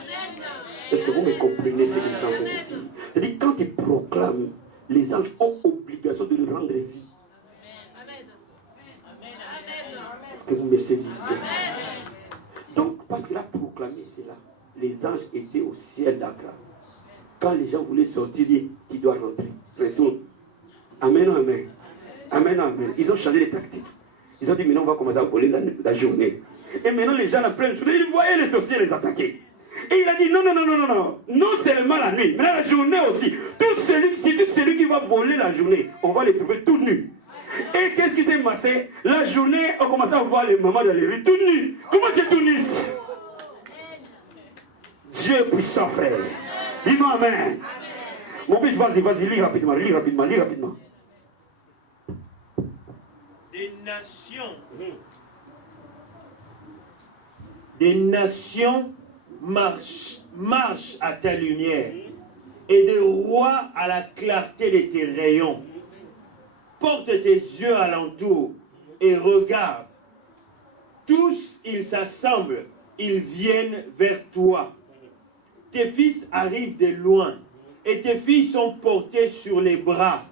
Est-ce que vous me comprenez ce que les anges disent? C'est-à-dire, quand tu proclames, les anges ont obligation de le rendre vie. Est-ce que vous me saisissez? Donc, parce qu'il a proclamé cela, les anges étaient au ciel d'Accra. Quand les gens voulaient sortir, tu dois rentrer. Retourne. Amen, amen. Amen, amen. Ils ont changé les tactiques. Ils ont dit, maintenant on va commencer à voler la journée. Et maintenant les gens, la pleine journée, ils voyaient les sorciers les attaquer. Et il a dit non, non, non, non, non, non. Non seulement la nuit, mais la journée aussi. Tout celui qui va voler la journée, on va les trouver tout nus. Et qu'est-ce qui s'est passé? La journée, on commence à voir les mamans dans les rues tout nus. Comment tu es tout nu? Dieu est puissant, frère. Dis-moi amen. Mon fils, vas-y, lis rapidement. Des nations marche à ta lumière, et des rois à la clarté de tes rayons. Porte tes yeux alentour et regarde. Tous, ils s'assemblent, ils viennent vers toi. Tes fils arrivent de loin, et tes filles sont portées sur les bras.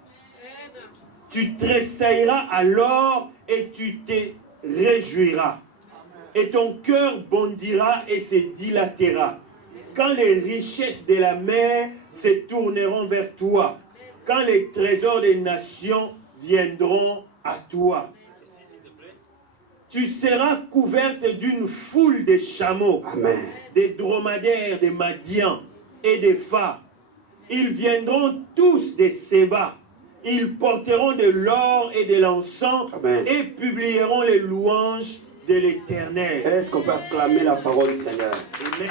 Tu tressailleras alors et tu te réjouiras. Et ton cœur bondira et se dilatera. Quand les richesses de la mer se tourneront vers toi, quand les trésors des nations viendront à toi, tu seras couverte d'une foule de chameaux, Amen. des dromadaires, des Madians et des phares. Ils viendront tous des Séba. Ils porteront de l'or et de l'encens et publieront les louanges de l'Éternel. Est-ce qu'on peut acclamer la parole du Seigneur? Amen.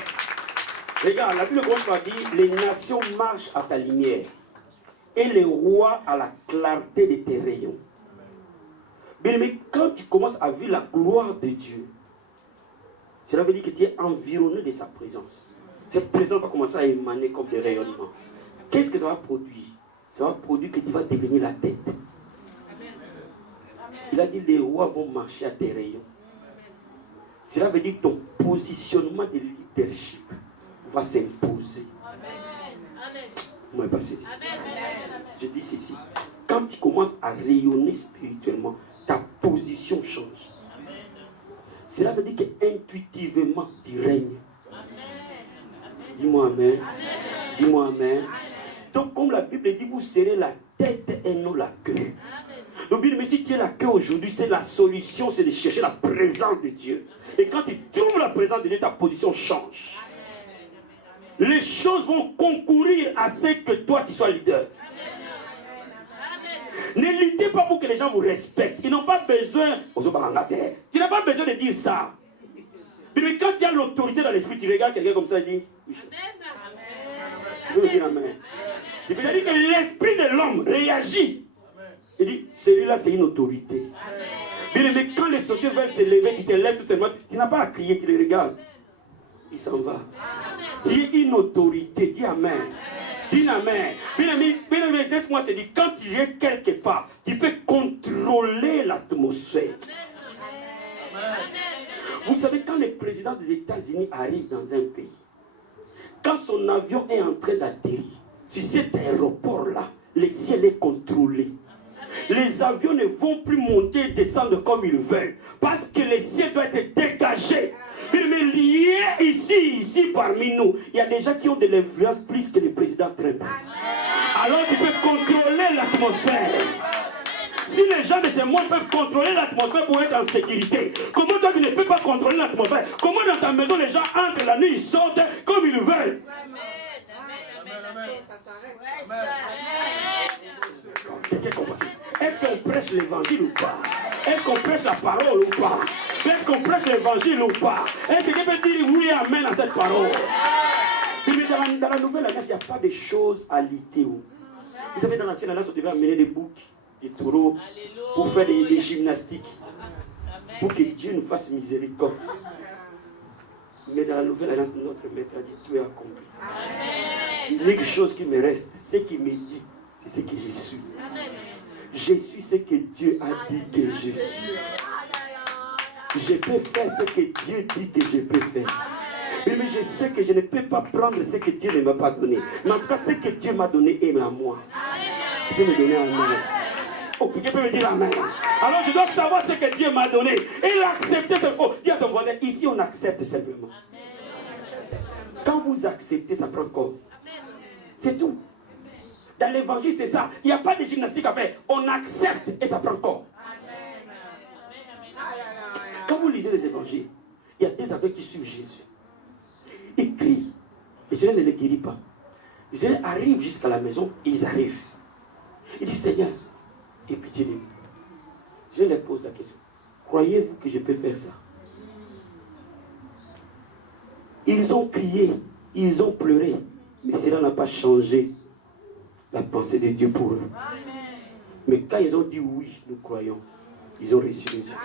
Regarde, la Bible dit, les nations marchent à ta lumière et les rois à la clarté de tes rayons. Mais quand tu commences à vivre la gloire de Dieu, cela veut dire que tu es environné de sa présence. Cette présence va commencer à émaner comme des rayonnements. Qu'est-ce que ça va produire? Ça va produire que tu vas devenir la tête. Il a dit les rois vont marcher à tes rayons. Cela veut dire que ton positionnement de leadership va s'imposer. Je dis ceci. Quand tu commences à rayonner spirituellement, ta position change. Cela veut dire qu'intuitivement, tu règnes. Dis-moi amen. Dis-moi amen. Donc, comme la Bible dit, vous serez la tête et non la queue. Donc, bien, mais si tu es la queue aujourd'hui, c'est la solution, c'est de chercher la présence de Dieu. Et quand tu trouves la présence de Dieu, ta position change. Les choses vont concourir à ce que toi, tu sois leader. Ne luttez pas pour que les gens vous respectent. Ils n'ont pas besoin. Tu n'as pas besoin de dire ça. Mais quand tu as l'autorité dans l'esprit, tu regardes quelqu'un comme ça et dis tu veux dire amen. Il veut dire que l'esprit de l'homme réagit. Il dit celui-là c'est une autorité. Mais quand les sociétés veulent se lever, tu te lèves tout simplement, tu n'as pas à crier, tu les regardes. Il s'en va. Tu es une autorité. Dis amen. Dis amen. Bien, laisse-moi te dire, quand tu es quelque part, tu peux contrôler l'atmosphère. Vous savez, quand le président des États-Unis arrive dans un pays, quand son avion est en train d'atterrir, si cet aéroport-là, le ciel est contrôlé. Les avions ne vont plus monter et descendre comme ils veulent, parce que le ciel doit être dégagé. Mais lié ici parmi nous, il y a des gens qui ont de l'influence plus que le président Trump. Alors tu peux contrôler l'atmosphère. Si les gens de ce monde peuvent contrôler l'atmosphère pour être en sécurité, comment toi tu ne peux pas contrôler l'atmosphère? Comment dans ta maison les gens entrent la nuit, ils sortent comme ils veulent? Est-ce qu'on prêche l'évangile ou pas? Est-ce qu'on prêche la parole ou pas? Est-ce qu'on prêche l'évangile ou pas? Est-ce que quelqu'un peut dire oui et amen à cette parole? Mais dans la nouvelle alliance, il n'y a pas de choses à lutter. Vous savez, dans l'ancienne alliance, on devait amener des boucs, des taureaux, pour faire des gymnastiques, pour que Dieu nous fasse miséricorde. Mais dans la nouvelle alliance, notre maître a dit tout est accompli. L'unique chose qui me reste, ce qu'il me dit, c'est ce que je suis. Je suis ce que Dieu a dit que je suis. Je peux faire ce que Dieu dit que je peux faire. Mais je sais que je ne peux pas prendre ce que Dieu ne m'a pas donné. Mais en tout cas, ce que Dieu m'a donné est à moi. Tu peux me donner un amen. Oh, quelqu'un peut me dire amen. Alors je dois savoir ce que Dieu m'a donné. Et l'accepter. Oh, dis à ton voisin, ici on accepte simplement. Quand vous acceptez, ça prend corps. C'est tout. Dans l'évangile, c'est ça. Il n'y a pas de gymnastique à faire. On accepte et ça prend corps. Quand vous lisez les évangiles, il y a des aveugles qui suivent Jésus. Ils crient. Et Jésus ne les guérit pas. Jésus arrive jusqu'à la maison, ils arrivent. Il dit Seigneur, et pitié de nous. Je leur pose la question. Croyez-vous que je peux faire ça? Ils ont crié, ils ont pleuré, mais cela n'a pas changé la pensée de Dieu pour eux. Amen. Mais quand ils ont dit oui, nous croyons, ils ont reçu les yeux.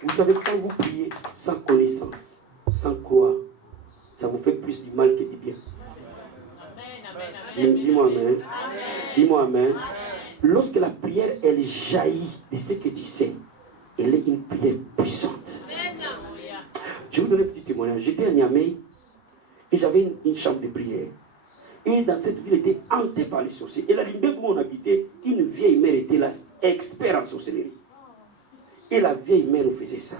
Vous savez, quand vous priez sans connaissance, sans croire, plus du mal que du bien. Dis-moi amen. Dis-moi amen. Lorsque la prière, elle jaillit de ce que tu sais, elle est une prière puissante. Je vais vous donner un petit témoignage. J'étais à Niamey et j'avais une chambre de prière. Et dans cette ville, était hantée par les sorciers. Et la l'immeuble où on habitait, une vieille mère était là, experte en sorcellerie. Et la vieille mère nous faisait ça.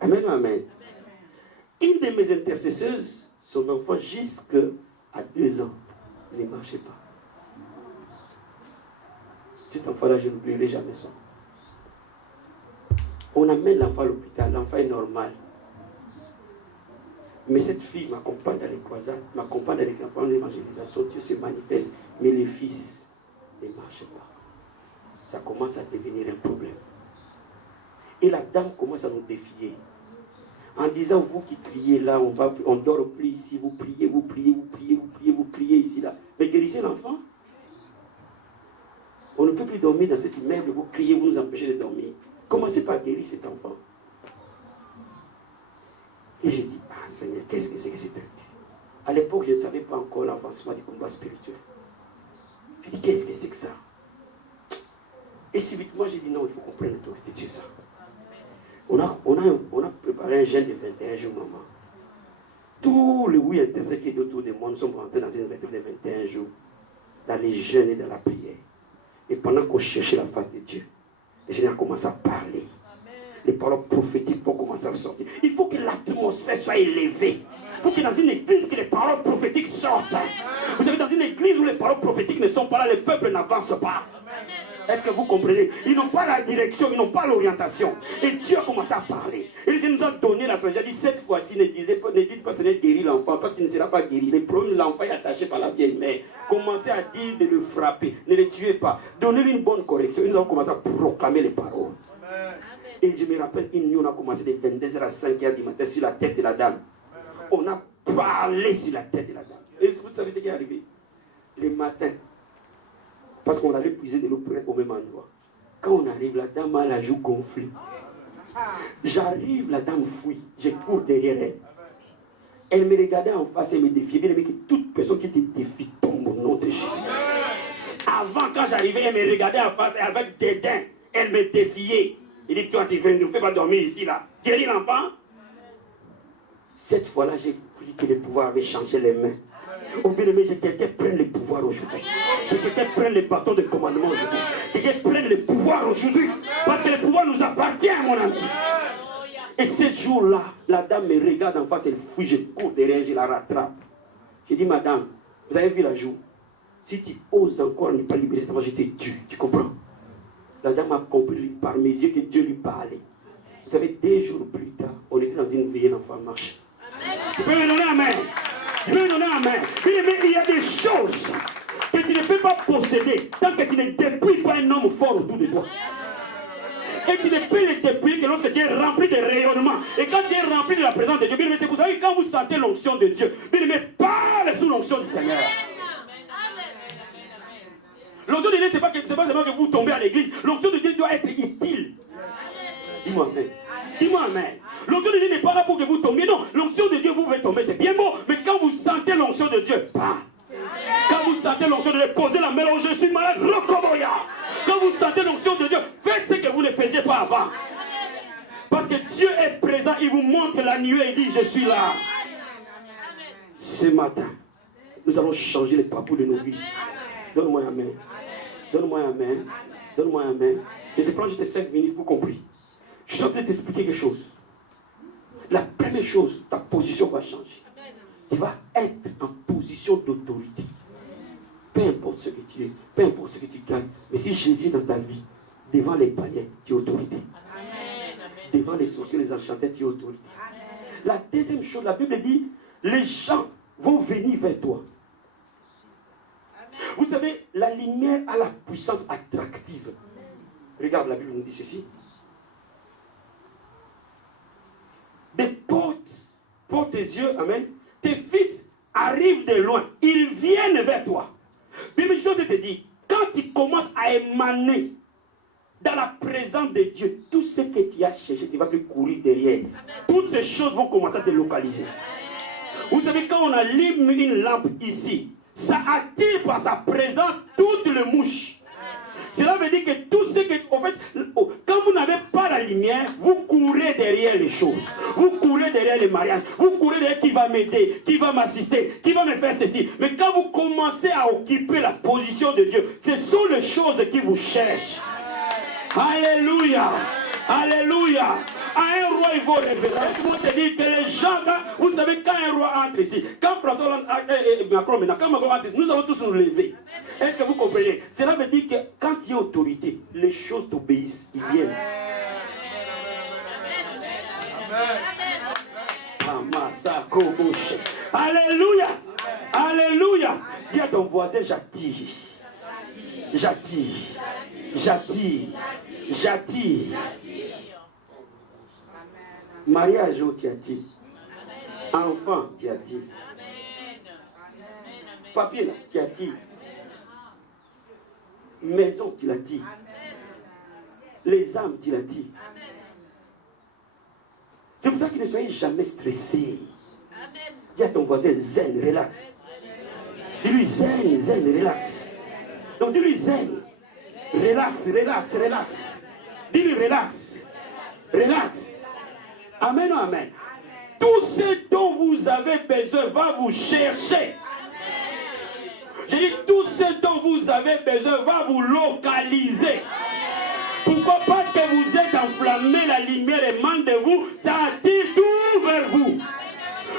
Amen, amen. Une de mes intercesseuses, son enfant, jusqu'à 2 ans, ne marchait pas. Cet enfant-là, je n'oublierai jamais ça. On amène l'enfant à l'hôpital, l'enfant est normal. Mais cette fille m'accompagne dans les croisades, m'accompagne dans les campagnes d'évangélisation, Dieu se manifeste, mais les fils ne marchent pas. Ça commence à devenir un problème. Et la dame commence à nous défier. En disant, vous qui priez là, on dort plus ici, vous priez, vous priez, vous priez, vous priez, vous priez ici, là. Mais guérissez l'enfant. On ne peut plus dormir dans cet immeuble, vous criez, vous nous empêchez de dormir. Commencez par guérir cet enfant. Et j'ai dit, ah Seigneur, qu'est-ce que c'est que c'est truc? À l'époque, je ne savais pas encore l'avancement du combat spirituel. J'ai dit, qu'est-ce que c'est que ça? Et subitement, j'ai dit, non, il faut qu'on prenne l'autorité sur ça. On a préparé un jeûne de 21 jours, maman. Tous les 8 intercesseurs qui étaient autour de moi, nous sommes rentrés dans une méthode de 21 jours, dans les jeûnes et dans la prière. Et pendant qu'on cherchait la face de Dieu, le Seigneur a commencé à parler. Les paroles prophétiques vont commencer à sortir. Il faut que l'atmosphère soit élevée. Il faut que dans une église, que les paroles prophétiques sortent. Vous savez, dans une église où les paroles prophétiques ne sont pas là, le peuple n'avance pas. Est-ce que vous comprenez? Ils n'ont pas la direction, ils n'ont pas l'orientation. Et Dieu a commencé à parler. Et il nous a donné la sagesse. Il a dit, cette fois-ci, ne dites pas Seigneur, guéris l'enfant, parce qu'il ne sera pas guéri. Le problème de l'enfant est attaché par la vieille mère. Commencez à dire de le frapper. Ne le tuez pas. Donnez-lui une bonne correction. Ils ont commencé à proclamer les paroles. Et je me rappelle, une nuit, on a commencé de 22h à 5h du matin sur la tête de la dame. On a parlé sur la tête de la dame. Et vous savez ce qui est arrivé? Le matin, parce qu'on allait puiser de l'eau au même endroit. Quand on arrive, la dame a la joue gonflée. J'arrive, la dame fuit. Je cours derrière elle. Elle me regardait en face, elle me défiait. Bien aimé que toute personne qui te défie tombe au nom de Jésus. Avant, quand j'arrivais, elle me regardait en face et avec dédain, elle me défiait. Il dit, toi, tu ne fais pas dormir ici, là. Guéris l'enfant. Cette fois-là, j'ai pris que le pouvoir avait changé les mains. Au bien aimé, j'ai quelqu'un prenne le pouvoir aujourd'hui. Que quelqu'un prenne le bâton de commandement aujourd'hui. Que quelqu'un prenne le pouvoir aujourd'hui. Parce que le pouvoir nous appartient, mon ami. Et ce jour-là, la dame me regarde en face, elle fuit, je cours derrière, je la rattrape. J'ai dit, madame, vous avez vu la joue? Si tu oses encore ne pas libérer cette femme, je te tue. Tu comprends? La dame a compris par mes yeux que Dieu lui parlait. Vous savez, 2 jours plus tard, on était dans une veillée, l'enfant marche. Tu peux me donner amen? Tu peux me donner amen? Mais il y a des choses que tu ne peux pas posséder tant que tu ne dépouilles pas un homme fort autour de toi. Et tu ne peux les dépouiller que lorsque tu es rempli de rayonnement. Et quand tu es rempli de la présence de Dieu, bien aimé, c'est pour ça que quand vous sentez l'onction de Dieu, bien aimé, parle sous l'onction du Seigneur. L'onction de Dieu, ce n'est pas seulement que vous tombez à l'église. L'onction de Dieu doit être utile. Dis-moi amen. Dis-moi amen. L'onction de Dieu n'est pas là pour que vous tombiez. Non, l'onction de Dieu, vous pouvez tomber, c'est bien beau. Mais quand vous sentez l'onction de Dieu, quand vous sentez l'onction de Dieu, posez la main, je suis malade, Rokoboya. Quand vous sentez l'onction de Dieu, faites ce que vous ne faisiez pas avant. Parce que Dieu est présent, il vous montre la nuée et dit, je suis là. Ce matin, nous allons changer les parcours de nos vies. Donne-moi un amen. Donne-moi un amen. Donne-moi un amen. Je te prends juste 5 minutes pour comprendre. Je suis en train de t'expliquer quelque chose. La première chose, ta position va changer. Tu vas être en position d'autorité. Peu importe ce que tu es, peu importe ce que tu gagnes. Mais si Jésus est dans ta vie, devant les païens, tu es autorité. Devant les sorciers, les enchanteurs, tu es autorité. La deuxième chose, la Bible dit, les gens vont venir vers toi. Vous savez, la lumière a la puissance attractive. Regarde, la Bible nous dit ceci. Des portes tes yeux, amen. Tes fils arrivent de loin, ils viennent vers toi. Mais je te dis, quand tu commences à émaner dans la présence de Dieu, tout ce que tu as cherché, tu ne vas plus courir derrière. Toutes ces choses vont commencer à te localiser. Vous savez, quand on allume une lampe ici, ça attire par sa présence toutes les mouches. Cela veut dire que tout ce que, en fait, quand vous n'avez pas la lumière, vous courez derrière les choses. Vous courez derrière les mariages. Vous courez derrière qui va m'aider, qui va m'assister, qui va me faire ceci. Mais quand vous commencez à occuper la position de Dieu, ce sont les choses qui vous cherchent. Alléluia. Alléluia. À un roi, il faut révéler. Laisse-moi te dire que les gens, vous savez, quand un roi entre ici, quand François Hollande, Macron maintenant, quand Macron entre ici, nous allons tous nous lever. Est-ce que vous comprenez? Cela veut dire que quand il y a autorité, les choses t'obéissent, ils viennent. Alléluia. Alléluia. Dis à ton voisin, j'attire. J'attire. J'attire. J'attire. Mariage, tu attires. Enfant, tu attires. Papier, là, tu attires. Maison, tu l'attires. Les âmes, tu l'attires. C'est pour ça que ne soyez jamais stressé. Dis à ton voisin, zen, relax. Dis-lui zen, zen, relax. Donc dis-lui zen. Relax, relax, relax. Dis-lui relax. Relax. Amen, amen. Tout ce dont vous avez besoin va vous chercher. Je dis, tout ce dont vous avez besoin va vous localiser. Pourquoi? Parce que vous êtes enflammé, la lumière émane de vous, ça attire tout vers vous.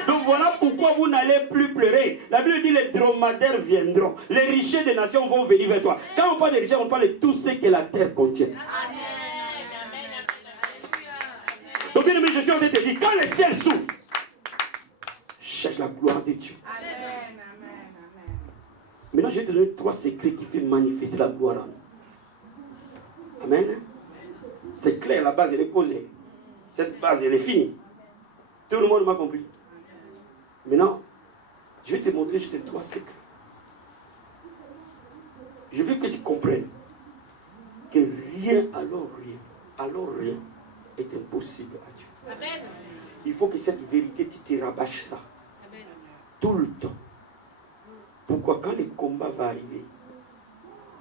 Donc voilà pourquoi vous n'allez plus pleurer. La Bible dit les dromadaires viendront. Les richesses des nations vont venir vers toi. Quand on parle de richesses, on parle de tout ce que la terre contient. Donc bien aimé, je suis en train de te dire, quand le ciel s'ouvre, cherche la gloire de Dieu. Maintenant, je vais te donner 3 secrets qui font manifester la gloire en nous. Amen. C'est clair, la base elle est posée. Cette base elle est finie. Tout le monde m'a compris. Maintenant, je vais te montrer juste 3 secrets. Je veux que tu comprennes que rien, alors rien est impossible à Dieu. Amen. Il faut que cette vérité, tu te rabâches ça. Amen. Tout le temps. Pourquoi quand le combat va arriver,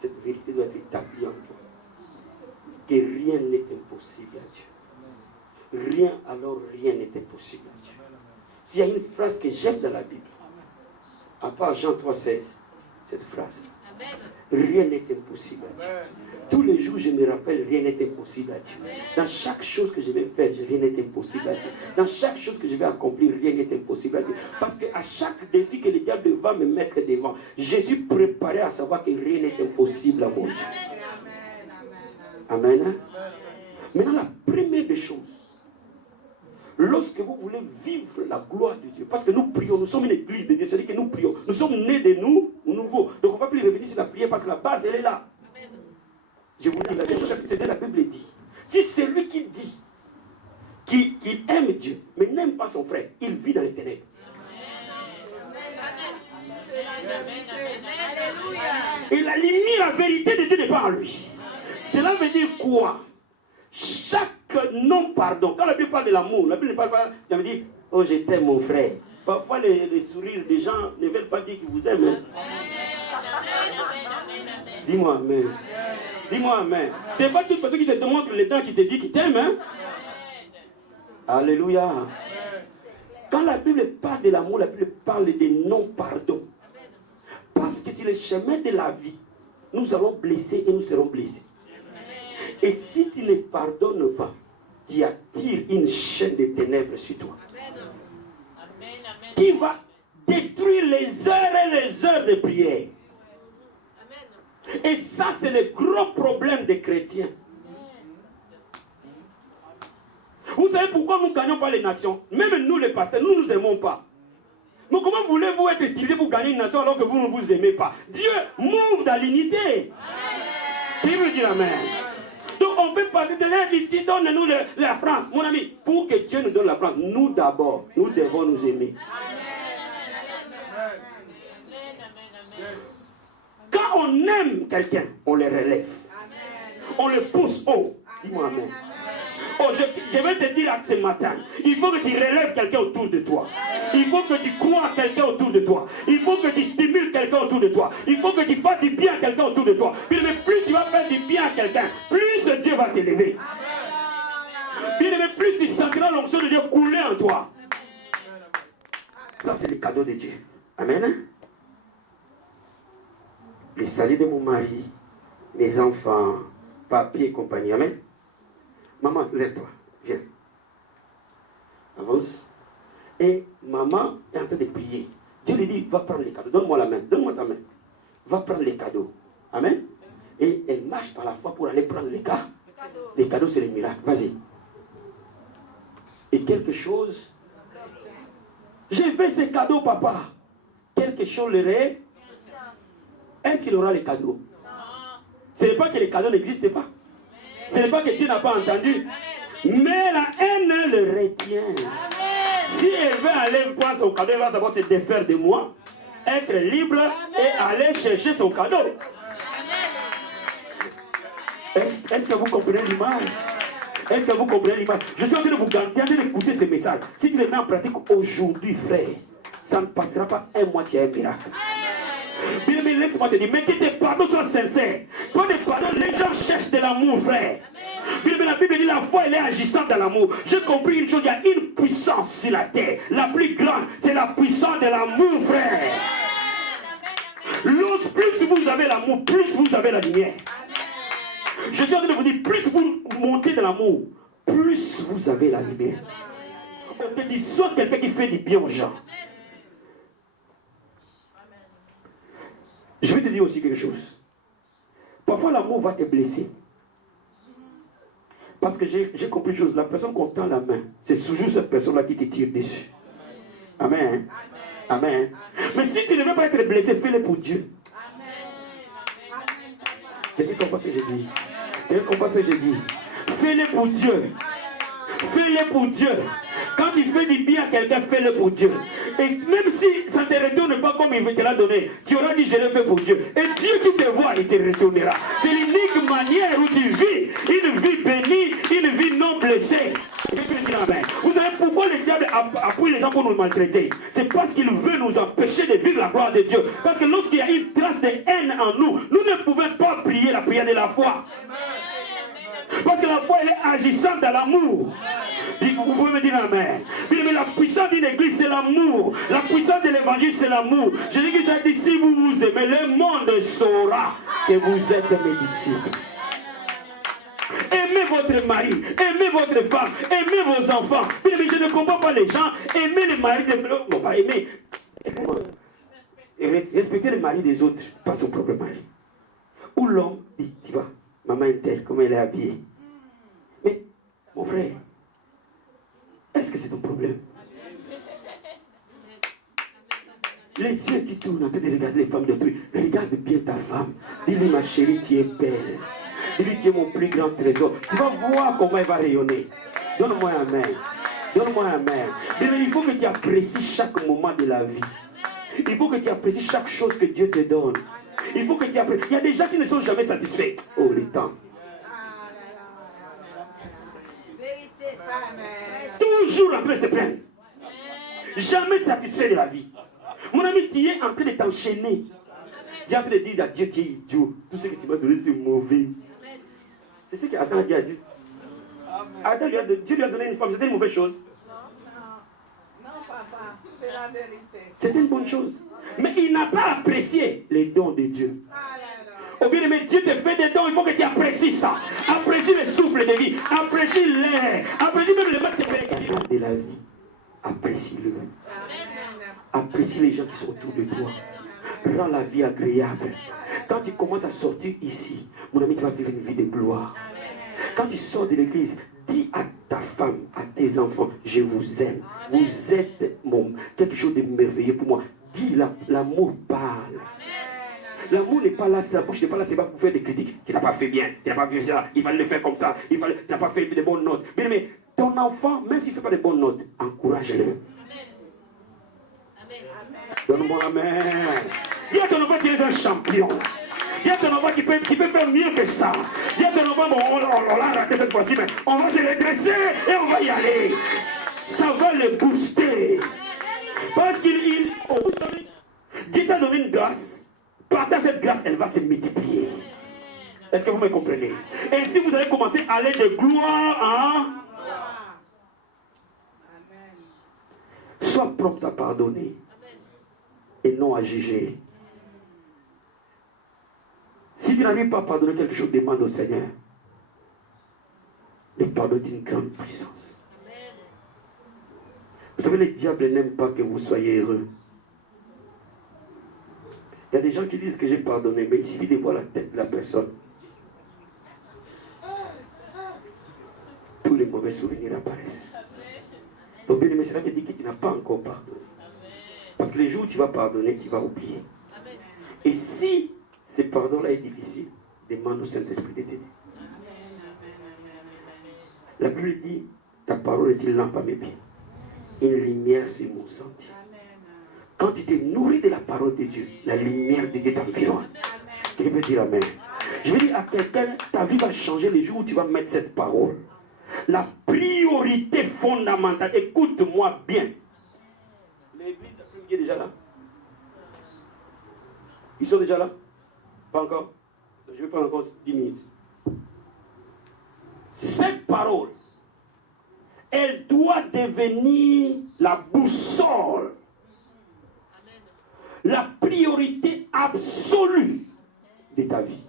cette vérité doit être établie en toi. Que rien n'est impossible à Dieu. Rien, alors rien n'est impossible à Dieu. S'il y a une phrase que j'aime dans la Bible, à part Jean 3,16, cette phrase. Amen. Rien n'est impossible à Dieu. Tous les jours, je me rappelle, rien n'est impossible à Dieu. Dans chaque chose que je vais faire, rien n'est impossible à Dieu. Dans chaque chose que je vais accomplir, rien n'est impossible à Dieu. Parce qu'à chaque défi que le diable va me mettre devant, je suis préparé à savoir que rien n'est impossible à mon Dieu. Amen. Maintenant, la première des choses, lorsque vous voulez vivre la gloire de Dieu, parce que nous prions, nous sommes une église de Dieu, c'est-à-dire que nous prions, nous sommes nés de nous nouveaux. Donc on ne va plus revenir sur la prière parce que la base, elle est là. Je vous dis, la dernière chapitre de la Bible dit, si celui qui dit qu'il aime Dieu, mais n'aime pas son frère, il vit dans les ténèbres. Et la lumière, la vérité de Dieu n'est pas en lui. Cela veut dire quoi? Chaque non-pardon, quand la Bible parle de l'amour, la Bible ne parle pas, elle me dit, oh je t'aime mon frère. Parfois les sourires des gens ne veulent pas dire qu'ils vous aiment. Hein? Dis-moi amen. Dis-moi amen. C'est pas toute personne qui te montre les dents qui te dit qu'il t'aime. Hein? Alléluia. Quand la Bible parle de l'amour, la Bible parle de non-pardon. Parce que c'est le chemin de la vie. Nous allons blesser et nous serons blessés. Et si tu ne pardonnes pas, tu attires une chaîne de ténèbres sur toi. Qui va détruire les heures et les heures de prière. Et ça, c'est le gros problème des chrétiens. Vous savez pourquoi nous ne gagnons pas les nations? Même nous, les pasteurs, nous ne nous aimons pas. Mais comment voulez-vous être utilisé pour gagner une nation alors que vous ne vous aimez pas? Dieu m'ouvre dans l'unité. Qui veut dire amen? Donc on peut passer de l'air d'ici, donne-nous la France. Mon ami, pour que Dieu nous donne la France, nous d'abord, nous devons nous aimer. Quand on aime quelqu'un, on le relève. On le pousse haut. Dis-moi amen. Oh, je vais te dire ce matin, il faut que tu relèves quelqu'un autour de toi. Il faut que tu crois toi. Il faut que tu stimules quelqu'un autour de toi. Il faut que tu fasses du bien à quelqu'un autour de toi. Bien-aimé, plus tu vas faire du bien à quelqu'un, plus Dieu va t'élever. Bien-aimé, plus tu sentiras l'onction de Dieu couler en toi. Ça, c'est le cadeau de Dieu. Amen. Le salut de mon mari, mes enfants, papier et compagnie. Amen. Maman, lève-toi. Viens. Avance. Et maman est en train de prier. Dieu lui dit, va prendre les cadeaux. Donne-moi la main. Donne-moi ta main. Va prendre les cadeaux. Amen. Et elle marche par la foi pour aller prendre les cadeaux. Les cadeaux, c'est les miracles. Vas-y. Et quelque chose. J'ai fait ces cadeaux, papa. Quelque chose leur est. Est-ce qu'il aura les cadeaux? Ce n'est pas que les cadeaux n'existent pas. Ce n'est pas que Dieu n'a pas entendu. Mais la haine le retient. Si elle veut aller prendre son cadeau, elle va d'abord se défaire de moi, être libre et aller chercher son cadeau. Est-ce que vous comprenez l'image? Est-ce que vous comprenez l'image? Je suis en train de vous garantir d'écouter ce message. Si tu le mets en pratique aujourd'hui, frère, ça ne passera pas un mois, tu as un miracle. Bien, mais laisse-moi te dire, mais que tes pardons soient sincères. Quand des pardons, les gens cherchent de l'amour, frère. Bien, mais la Bible dit la foi, elle est agissante dans l'amour. J'ai compris une chose, il y a une puissance sur la terre. La plus grande, c'est la puissance de l'amour, frère. Plus vous avez l'amour, plus vous avez la lumière. Je suis en train de vous dire, plus vous montez dans l'amour, plus vous avez la lumière. On te dit, sois quelqu'un qui fait du bien aux gens. Je vais te dire aussi quelque chose. Parfois, l'amour va te blesser. Parce que j'ai compris une chose. La personne qu'on tend la main, c'est toujours cette personne-là qui te tire dessus. Amen. Amen. Mais si tu ne veux pas être blessé, fais-le pour Dieu. Quelqu'un comprend ce que j'ai dit? Quelqu'un comprend ce que j'ai dit? Fais-le pour Dieu. Fais-le pour Dieu. Quand tu fais du bien à quelqu'un, fais-le pour Dieu. Et même si ça ne te retourne pas comme il te l'a donné, tu auras dit je le fais pour Dieu. Et Dieu qui te voit, il te retournera. C'est l'unique manière où tu vis une vie bénie, une vie non blessée. Vous savez pourquoi le diable appuie les gens pour nous maltraiter? C'est parce qu'il veut nous empêcher de vivre la gloire de Dieu. Parce que lorsqu'il y a une trace de haine en nous, nous ne pouvons pas prier la prière de la foi. Parce que la foi, elle est agissante dans l'amour. Vous pouvez me dire amen. Mais la puissance d'une église, c'est l'amour. La puissance de l'évangile, c'est l'amour. Jésus-Christ a dit, si vous vous aimez, le monde saura que vous êtes mes disciples. Aimez votre mari, aimez votre femme, aimez vos enfants. Mais je ne comprends pas les gens. Aimez les maris des autres. Non, pas aimer. Respectez les maris des autres, pas son propre mari. Ou l'homme dit, tu vois, maman est telle, comment elle est habillée. Mais, mon frère, est-ce que c'est ton problème? Les yeux qui tournent en train de regarder les femmes d'autrui, regarde bien ta femme. Dis-lui, ma chérie, tu es belle. Dis-lui, tu es mon plus grand trésor. Tu vas voir comment elle va rayonner. Donne-moi un amen. Donne-moi un amen. Dis-lui, il faut que tu apprécies chaque moment de la vie. Il faut que tu apprécies chaque chose que Dieu te donne. Il faut que tu apprécies. Il y a des gens qui ne sont jamais satisfaits. Oh, les temps. Toujours après se plaindre. Jamais satisfait de la vie. Mon ami, tu es en train de t'enchaîner. Tu es en train de dire à Dieu, tu es idiot. Tout ce que tu m'as donné, c'est mauvais. C'est ce qu'Adam a dit à Dieu. Adam, Dieu lui a donné une femme. C'était une mauvaise chose. Non, papa, c'est la vérité. C'était une bonne chose. Mais il n'a pas apprécié les dons de Dieu. Au bien aimé, Dieu te fait des dons, il faut que tu apprécies ça. Apprécie le souffle de vie. Apprécie l'air. Apprécie même le matin de la vie. Apprécie-le. Apprécie les gens qui sont autour de toi. Rends la vie agréable. Quand tu commences à sortir ici, mon ami, tu vas vivre une vie de gloire. Quand tu sors de l'église, dis à ta femme, à tes enfants, je vous aime. Vous êtes quelque chose de merveilleux pour moi. Dis, l'amour parle. L'amour n'est pas là, sa bouche n'est pas là, c'est pas pour faire des critiques. Tu n'as pas fait bien, tu n'as pas fait ça, il fallait le faire comme ça, tu n'as pas fait de bonnes notes. Mais ton enfant, même s'il ne fait pas de bonnes notes, encourage-le. Donne-moi amen. Dis à ton enfant qu'il est un champion. Dis à ton enfant qu'il peut faire mieux que ça. Dis à ton enfant, bon, on l'a raté cette fois-ci, mais on va se redresser et on va y aller. Ça va le booster. Parce qu'il... elle va se multiplier. Est-ce que vous me comprenez? Et si vous allez commencer à aller de gloire en... Sois prompt à pardonner et non à juger. Si tu n'arrives pas à pardonner quelque chose, demande au Seigneur. Le pardon est une grande puissance. Vous savez, le diable n'aime pas que vous soyez heureux. Il y a des gens qui disent que j'ai pardonné, mais il suffit de voir la tête de la personne. Tous les mauvais souvenirs apparaissent. Donc, bien aimé, cela te dit que tu n'as pas encore pardonné. Parce que les jours où tu vas pardonner, tu vas oublier. Et si ce pardon-là est difficile, demande au Saint-Esprit de t'aider. La Bible dit, ta parole est une lampe à mes pieds, une lumière sur mon sentier. Quand tu te nourris de la parole de Dieu, la lumière de Dieu t'environne. Tu peux dire Amen. Je veux dire à quelqu'un, ta vie va changer les jours où tu vas mettre cette parole. La priorité fondamentale, écoute-moi bien. L'église est déjà là? Ils sont déjà là? Pas encore? Je vais prendre encore 10 minutes. Cette parole, elle doit devenir la boussole, la priorité absolue de ta vie.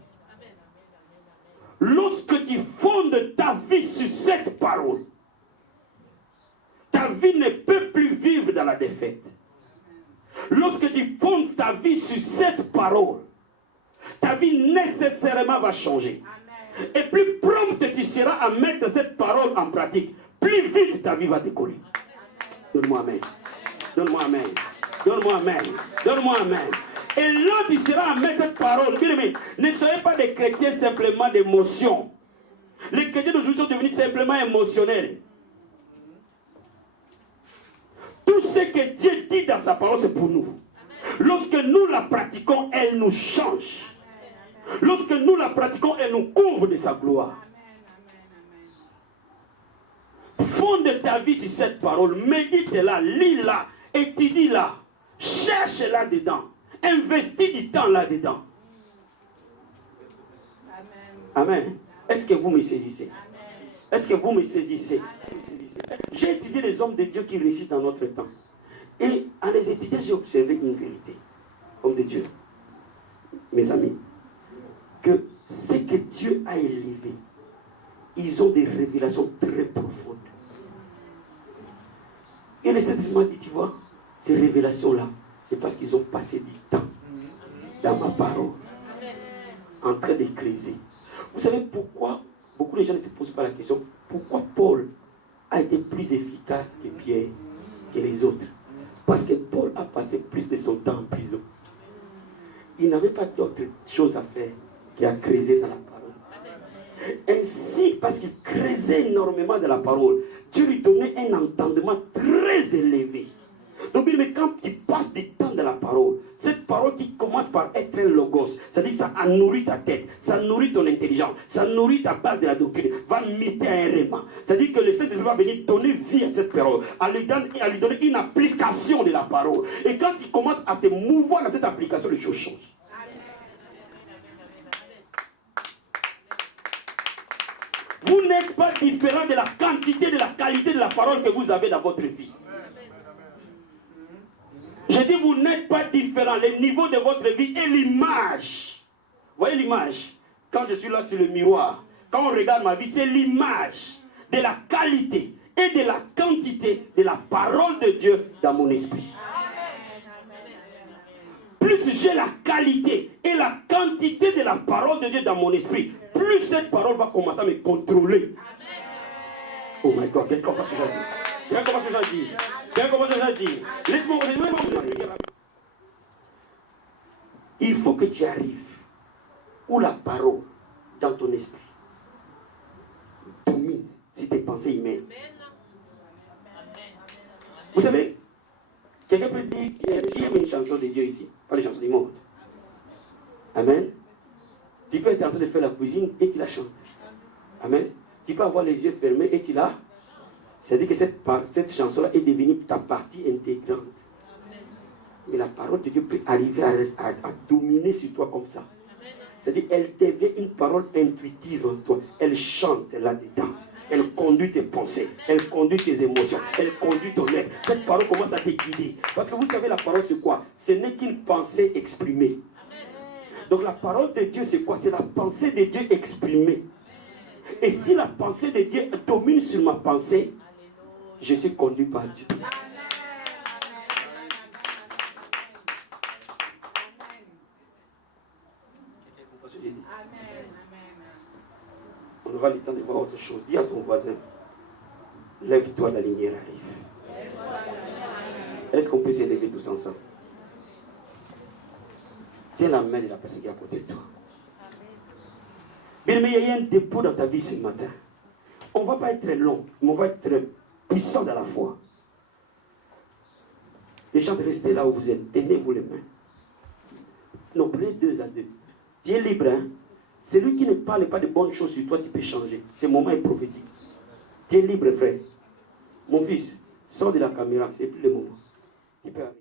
Lorsque tu fondes ta vie sur cette parole, ta vie ne peut plus vivre dans la défaite. Lorsque tu fondes ta vie sur cette parole, ta vie nécessairement va changer. Et plus prompt tu seras à mettre cette parole en pratique, plus vite ta vie va décoller. Donne-moi Amen. Donne-moi Amen. Donne-moi Amen. Donne-moi Amen. Et là, tu seras à mettre cette parole. Bien aimé, ne soyez pas des chrétiens simplement d'émotion. Les chrétiens d'aujourd'hui sont devenus simplement émotionnels. Tout ce que Dieu dit dans sa parole, c'est pour nous. Lorsque nous la pratiquons, elle nous change. Lorsque nous la pratiquons, elle nous couvre de sa gloire. Fonde ta vie sur cette parole. Médite-la, lis-la, étudie-la, cherche-la dedans. Investis du temps là-dedans. Amen. Est-ce que vous me saisissez? Est-ce que vous me saisissez? J'ai étudié les hommes de Dieu qui réussissent dans notre temps. Et en les étudiant, j'ai observé une vérité. Hommes de Dieu, mes amis, que ce que Dieu a élevé, ils ont des révélations très profondes. Et le Saint-Esprit dit, tu vois, ces révélations-là, c'est parce qu'ils ont passé du temps dans ma parole, en train de creuser. Vous savez pourquoi? Beaucoup de gens ne se posent pas la question, pourquoi Paul a été plus efficace que Pierre, que les autres? Parce que Paul a passé plus de son temps en prison. Il n'avait pas d'autre chose à faire qu'à creuser dans la parole. Ainsi, parce qu'il creusait énormément dans la parole, Dieu lui donnait un entendement très élevé. Donc, mais quand tu passes du temps dans la parole, cette parole qui commence par être un logos, c'est-à-dire ça a nourri ta tête, ça nourrit ton intelligence, ça nourrit ta base de la doctrine, va muter un réma. C'est-à-dire que le Saint-Esprit va venir donner vie à cette parole, à lui donner une application de la parole. Et quand il commence à se mouvoir dans cette application, les choses changent. Vous n'êtes pas différent de la quantité, de la qualité de la parole que vous avez dans votre vie. Je dis, vous n'êtes pas différent. Le niveau de votre vie et l'image. Vous voyez l'image? Quand je suis là sur le miroir, quand on regarde ma vie, c'est l'image de la qualité et de la quantité de la parole de Dieu dans mon esprit. Plus j'ai la qualité et la quantité de la parole de Dieu dans mon esprit, plus cette parole va commencer à me contrôler. Oh my God, quelqu'un commence à dire. Quelqu'un commence à dire. Quelqu'un commence à dire. Laisse-moi dire. Il faut que tu arrives où la parole dans ton esprit domine sur tes pensées humaines. Vous savez, quelqu'un peut dire qu'il y a une chanson de Dieu ici, pas les chansons du monde. Amen. Tu peux être en train de faire la cuisine et tu la chantes. Amen. Tu peux avoir les yeux fermés et tu la... C'est-à-dire que cette chanson-là est devenue ta partie intégrante. Amen. Mais la parole de Dieu peut arriver à dominer sur toi comme ça. Amen. C'est-à-dire, elle devient une parole intuitive en toi. Elle chante là-dedans. Elle conduit tes pensées. Elle conduit tes émotions. Elle conduit ton être. Cette parole commence à te guider. Parce que vous savez, la parole, c'est quoi? Ce n'est qu'une pensée exprimée. Donc, la parole de Dieu, c'est quoi? C'est la pensée de Dieu exprimée. Et si la pensée de Dieu domine sur ma pensée, je suis conduit par Dieu. On aura le temps de voir autre chose. Dis à ton voisin, lève-toi, la lumière arrive. Est-ce qu'on peut s'élever tous ensemble? Tiens la main de la personne qui est à côté de toi. Bien, mais il y a un dépôt dans ta vie ce matin. On ne va pas être très long, mais on va être très puissant dans la foi. Les gens de rester là où vous êtes, tenez-vous les mains. Non, prenez 2 à 2. Tu es libre, hein? Celui qui ne parle pas de bonnes choses sur toi, tu peux changer. Ce moment est prophétique. Tu es libre, frère. Mon fils, sors de la caméra, c'est plus le moment. Tu peux aller.